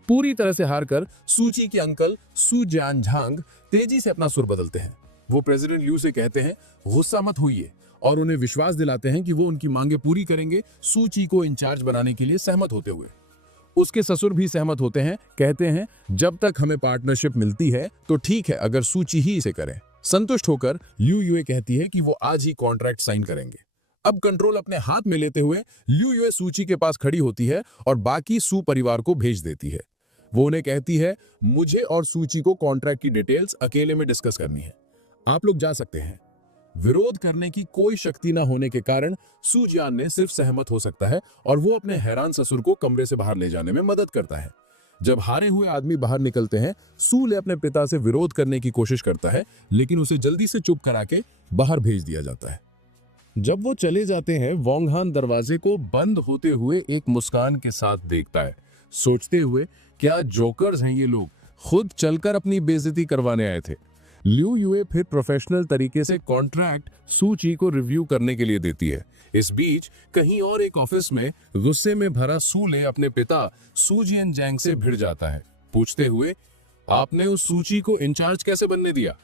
पूरी तरह से हारकर सूची के अंकल सू जान झांग तेजी से अपना सुर बदलते हैं। वो प्रेसिडेंट लियू से कहते हैं गुस्सा मत होइए और उन्हें विश्वास दिलाते हैं कि वो उनकी मांगे पूरी करेंगे, सूची को इंचार्ज बनाने के लिए सहमत होते हुए। उसके ससुर भी सहमत होते हैं, कहते हैं जब तक हमें पार्टनरशिप मिलती है तो ठीक है, अगर सूची ही इसे करें। संतुष्ट होकर लियू युए कहती है कि वो आज ही कॉन्ट्रैक्ट साइन करेंगे। अब कंट्रोल अपने हाथ में लेते हुए लियू युए सूची के पास खड़ी होती है और बाकी सू परिवार को भेज देती है। वो उन्हें कहती है मुझे और सूची को कॉन्ट्रैक्ट की डिटेल्स अकेले में डिस्कस करनी है, आप लोग जा सकते हैं। विरोध करने की कोई शक्ति न होने के कारण सू जियान ने सिर्फ सहमत हो सकता है और वो अपने हैरान ससुर को कमरे से बाहर ले जाने में मदद करता है। जब हारे हुए आदमी बाहर निकलते हैं, सू ले अपने पिता से विरोध करने की कोशिश करता है, लेकिन उसे जल्दी से चुप करा के बाहर भेज दिया जाता है। जब वो चले जाते हैं, वोंग हान दरवाजे को बंद होते हुए एक मुस्कान के साथ देखता है, सोचते हुए क्या जोकर्स हैं ये लोग, खुद चलकर अपनी बेइज्जती करवाने आए थे। लियू युए फिर प्रोफेशनल तरीके से कॉन्ट्रैक्ट सूची को रिव्यू करने के लिए देती है। इस बीच कहीं और एक ऑफिस में गुस्से में भरा सू ले अपने पिता सू जियन जैंग से भिड़ जाता है, पूछते हुए आपने उस सूची को इंचार्ज कैसे बनने दिया।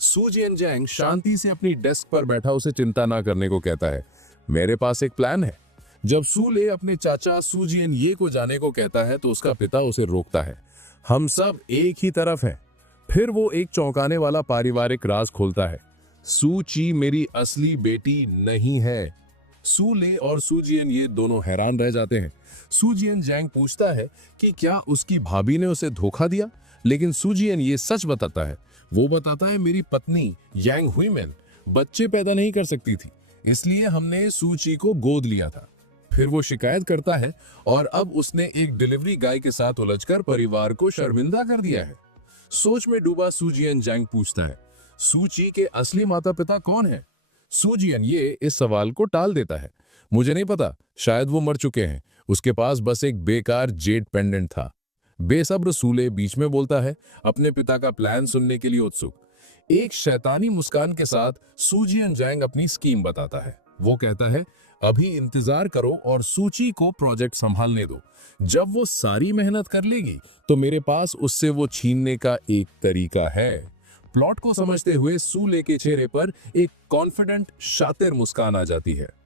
सू जियन जैंग शांति से अपनी डेस्क पर बैठा उसे चिंता ना करने को कहता है, मेरे पास एक प्लान है। जब सू ले अपने चाचा सू जियन ये को जाने को कहता है तो उसका पिता उसे रोकता है, हम सब एक ही तरफ हैं। फिर वो एक चौंकाने वाला पारिवारिक राज खोलता है, सू ची मेरी असली बेटी नहीं है। सू ले और सू जियन ये दोनों हैरान रह जाते हैं। सू जियन जैंग पूछता है कि क्या उसकी भाभी ने उसे धोखा दिया, लेकिन सू जियन ये सच बताता है। वो बताता है मेरी पत्नी यांग हुईमेन बच्चे पैदा नहीं कर सकती थी, इसलिए हमने सू ची को गोद लिया था। फिर वो शिकायत करता है और अब उसने एक डिलीवरी गाय के साथ उलझकर परिवार को शर्मिंदा कर दिया है। सोच में डूबा सू जियन जैंग पूछता है, सू ची के असली माता पिता कौन है। सू जियन ये इस सवाल को टाल देता है, मुझे नहीं पता, शायद वो मर चुके हैं, उसके पास बस एक बेकार जेड पेंडेंट था। बेसब्र सूले बीच में बोलता है, अपने पिता का प्लान सुनने के लिए उत्सुक। एक शैतानी मुस्कान के साथ सू जियन जैंग अपनी स्कीम बताता है। वो कहता है अभी इंतजार करो और सूची को प्रोजेक्ट संभालने दो, जब वो सारी मेहनत कर लेगी तो मेरे पास उससे वो छीनने का एक तरीका है। प्लॉट को समझते हुए सूले के चेहरे पर एक कॉन्फिडेंट शातिर मुस्कान आ जाती है।